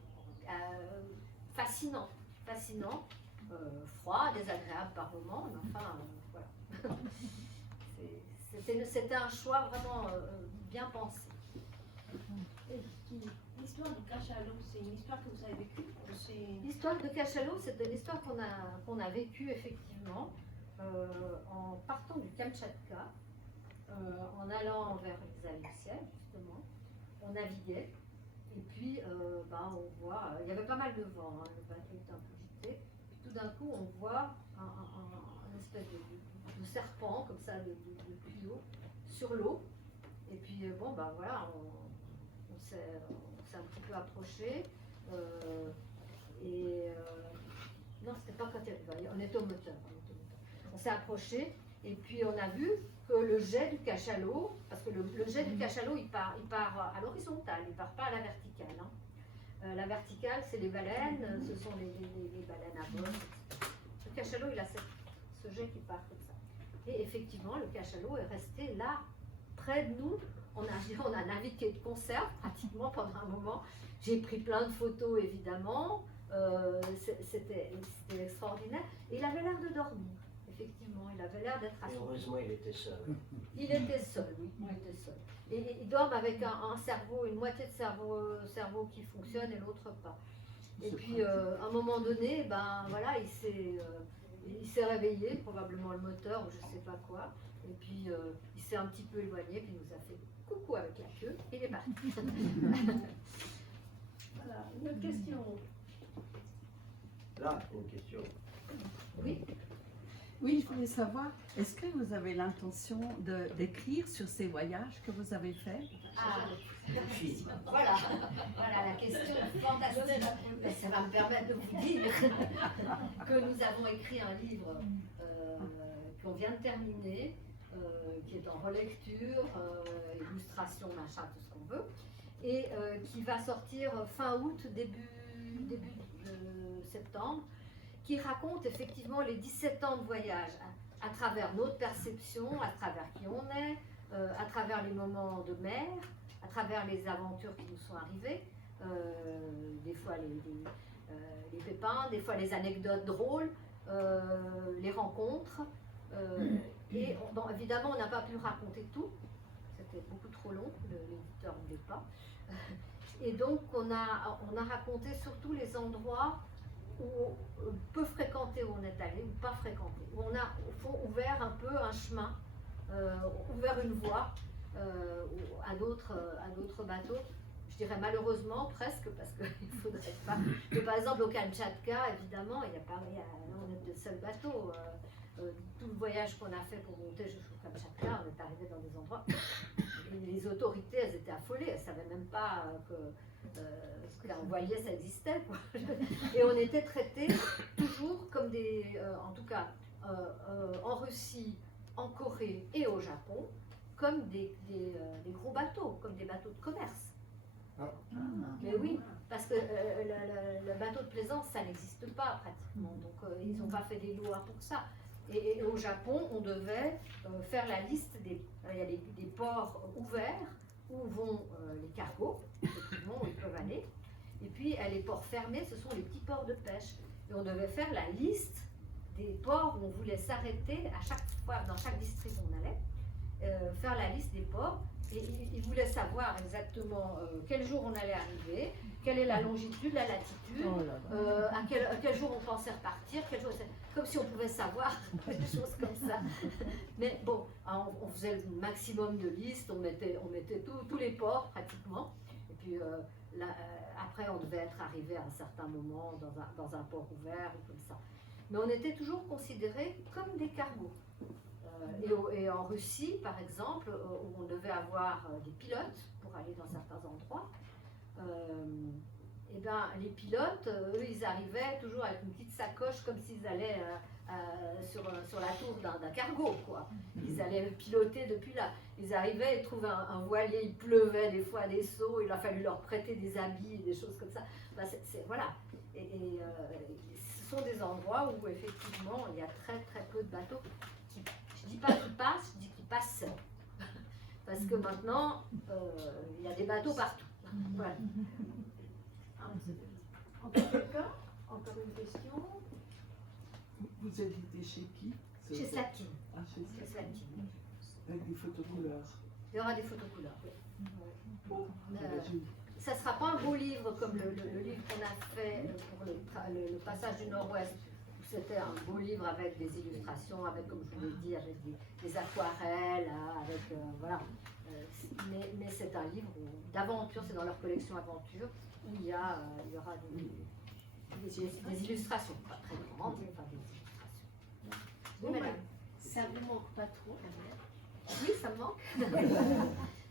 fascinants, froids, désagréables par moments, mais enfin, voilà. C'était un choix vraiment bien pensé. L'histoire du cachalot, c'est une histoire que vous avez vécue? L'histoire de cachalot, c'est une histoire qu'on a vécue effectivement en partant du Kamtchatka, en allant vers les Aléoutiennes, justement. On naviguait, et puis on voit, il y avait pas mal de vent, hein, le bateau était un peu agité, puis tout d'un coup on voit un espèce de serpent, comme ça, de tuyau, sur l'eau, et puis voilà, on s'est un petit peu approché, non, c'était pas quand on était au moteur, on s'est approché, et puis on a vu que le jet du cachalot, parce que le jet du cachalot il part à l'horizontale, il part pas à la verticale. Hein. La verticale, c'est les baleines, ce sont les baleines à bosse. Le cachalot, il a ce jet qui part comme ça. Et effectivement, le cachalot est resté là, près de nous. On a navigué de conserve pratiquement pendant un moment. J'ai pris plein de photos, évidemment. C'était extraordinaire. Et il avait l'air de dormir. Effectivement, il avait l'air d'être assis. Heureusement, il était seul. Il était seul, oui, il était seul. Et ils dorment avec un cerveau, une moitié de cerveau qui fonctionne et l'autre pas. Et puis, à un moment donné, voilà, il s'est réveillé, probablement le moteur ou je sais pas quoi. Et puis, il s'est un petit peu éloigné, puis il nous a fait coucou avec la queue, et il est parti. Voilà, une autre question. Là, une question. Oui. Oui, je voulais savoir, est-ce que vous avez l'intention d'écrire sur ces voyages que vous avez faits? Voilà la question fantastique. Mais ça va me permettre de vous dire que nous avons écrit un livre qu'on vient de terminer, qui est en relecture, illustration, machin, tout ce qu'on veut, et qui va sortir fin août, début septembre, qui raconte effectivement les 17 ans de voyage à travers notre perception, à travers qui on est, à travers les moments de mer, à travers les aventures qui nous sont arrivées, des fois les pépins, des fois les anecdotes drôles, les rencontres. Et évidemment, on n'a pas pu raconter tout, c'était beaucoup trop long, l'éditeur ne voulait pas. Et donc, on a raconté surtout les endroits où peu fréquentés, où on est allé, ou pas fréquentés, où on a au fond ouvert un peu un chemin, ouvert une voie à d'autres bateaux. Je dirais malheureusement presque, parce qu'il ne faudrait pas. Mais par exemple, au Kamtchatka, évidemment, on est le seul bateau. Tout le voyage qu'on a fait pour monter jusqu'au Kamtchatka, on est arrivé dans des endroits. Et les autorités, elles étaient affolées, elles ne savaient même pas qu'un voilier ça existait, quoi. Et on était traités toujours comme en tout cas en Russie, en Corée et au Japon, comme des gros bateaux, comme des bateaux de commerce. Mais oui, parce que le bateau de plaisance, ça n'existe pas pratiquement, donc ils n'ont pas fait des lois pour ça. Et au Japon, on devait faire la liste il y a des ports ouverts où vont les cargos, effectivement, où ils peuvent aller. Et puis, les ports fermés, ce sont les petits ports de pêche. Et on devait faire la liste des ports où on voulait s'arrêter à chaque fois, dans chaque district où on allait, faire la liste des ports. Et ils voulaient savoir exactement quel jour on allait arriver, quelle est la longitude, la latitude, à quel jour on pensait repartir, comme si on pouvait savoir des choses comme ça. Mais bon, on faisait le maximum de listes, on mettait tous les ports pratiquement. Et puis après, on devait être arrivé à un certain moment dans un port ouvert ou comme ça. Mais on était toujours considérés comme des cargos. Et en Russie, par exemple, où on devait avoir des pilotes pour aller dans certains endroits, et ben, les pilotes, eux, ils arrivaient toujours avec une petite sacoche comme s'ils allaient sur la tour d'un cargo, quoi. Ils allaient piloter depuis là. Ils arrivaient, ils trouvaient un voilier, il pleuvait des fois des seaux, il a fallu leur prêter des habits, des choses comme ça. Ben, voilà. Et ce sont des endroits où effectivement il y a très très peu de bateaux qui, je dis pas qu'ils passent, je dis qu'ils passent. Parce que maintenant, il y a des bateaux partout. Voilà. Encore quelqu'un? Encore une question? Vous habitez chez qui? Chez Slatkin. Ah, chez Chez Slatkin. Avec des photos couleurs. Il y aura des photos couleurs. Oui. J'imagine. Ça ne sera pas un beau livre comme le livre qu'on a fait pour le passage du Nord-Ouest. C'était un beau livre avec des illustrations, avec, comme je vous l'ai dit, avec des aquarelles, avec voilà. Mais c'est un livre d'aventure, c'est dans leur collection aventure où il y aura des illustrations, pas très grandes, mais enfin des illustrations. Bon, Madame. ça vous manque pas trop, la mère? Oui, ça me manque.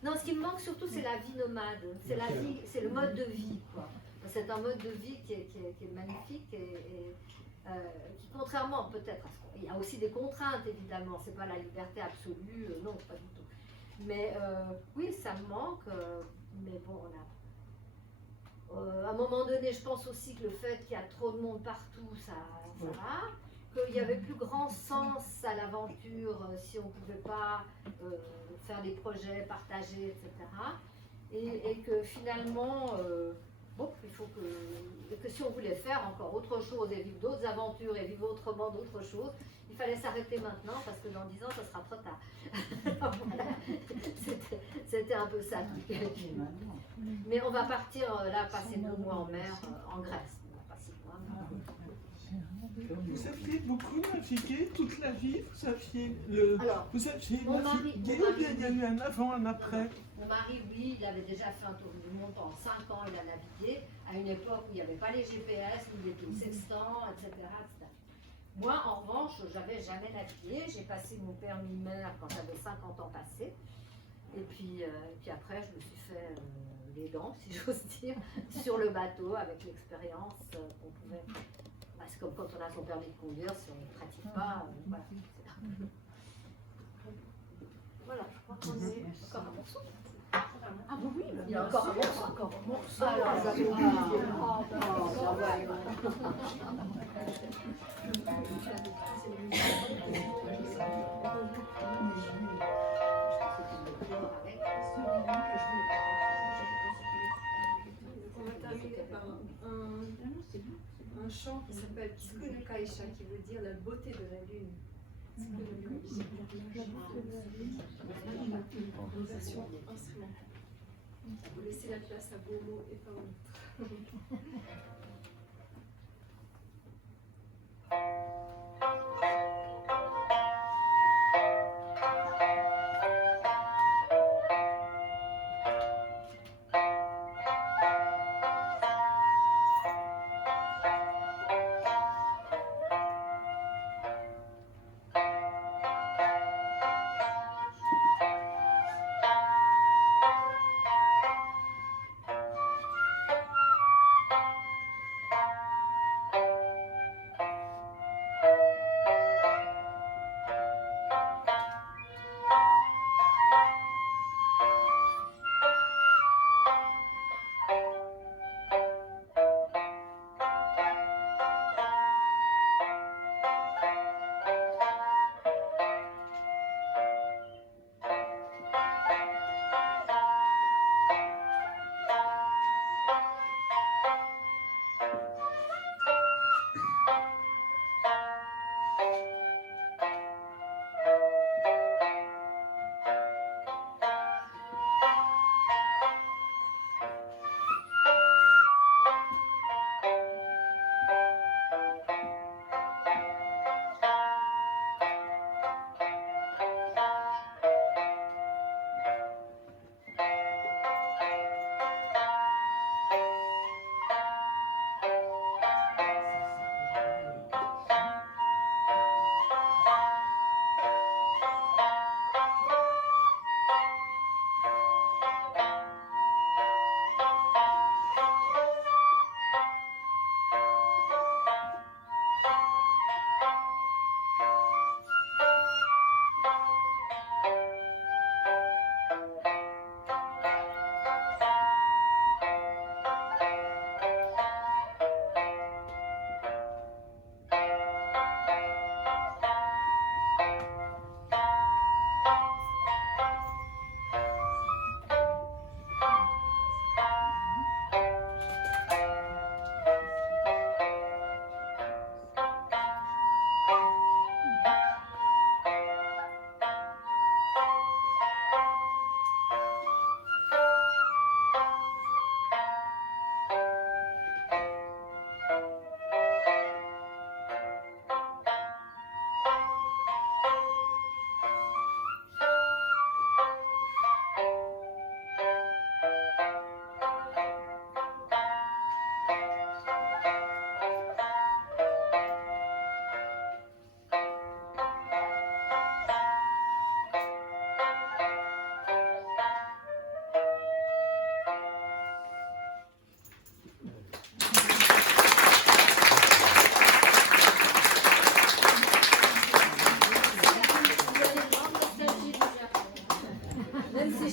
Non, ce qui me manque surtout, c'est la vie nomade. C'est la vie, c'est le mode de vie, quoi. C'est un mode de vie qui est magnifique et qui, contrairement peut-être à ce qu'on... Il y a aussi des contraintes, évidemment. C'est pas la liberté absolue, non, pas du tout. Mais oui, ça me manque. Mais bon, à un moment donné, je pense aussi que le fait qu'il y a trop de monde partout, ça va. Qu'il y avait plus grand sens à l'aventure si on ne pouvait pas faire des projets, partager, etc. Et que finalement, bon, il faut que si on voulait faire encore autre chose et vivre d'autres aventures et vivre autrement d'autres choses, il fallait s'arrêter maintenant parce que dans 10 ans, ça sera trop tard. Voilà. C'était un peu ça. Mais on va partir là, passer 2 mois en mer, en Grèce. On va passer 2 mois en mer. Vous aviez beaucoup navigué toute la vie? Vous aviez vous aviez mon mari, navigué ou bien il y a eu un avant, un après? Mon mari, oui, il avait déjà fait un tour du monde pendant 5 ans, il a navigué à une époque où il n'y avait pas les GPS, où il était au sextant, etc., etc. Moi, en revanche, j'avais jamais navigué. J'ai passé mon permis mer quand j'avais 50 ans passés. Et puis après, je me suis fait les dents, si j'ose dire, sur le bateau avec l'expérience qu'on pouvait. Parce que quand on a son permis de conduire, si on ne pratique pas, voilà. Voilà, je crois qu'on est encore un morceau. Ah oui, Il y a encore un morceau. encore un morceau. Alors, j'avais oublié. Oh, non, On va terminer par un chant qui s'appelle Tsukuno Kaisha, qui veut dire la beauté de la lune. En version instrumentale. Vous laissez la place à vos mots et pas aux Thank you.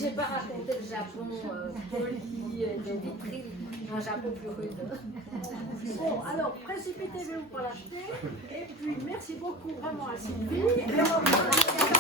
j'ai pas raconté le Japon poli, de vitrine, un Japon plus rude. Bon, alors, précipitez-vous pour l'acheter. Et puis, merci beaucoup vraiment à Sylvie. Et on va-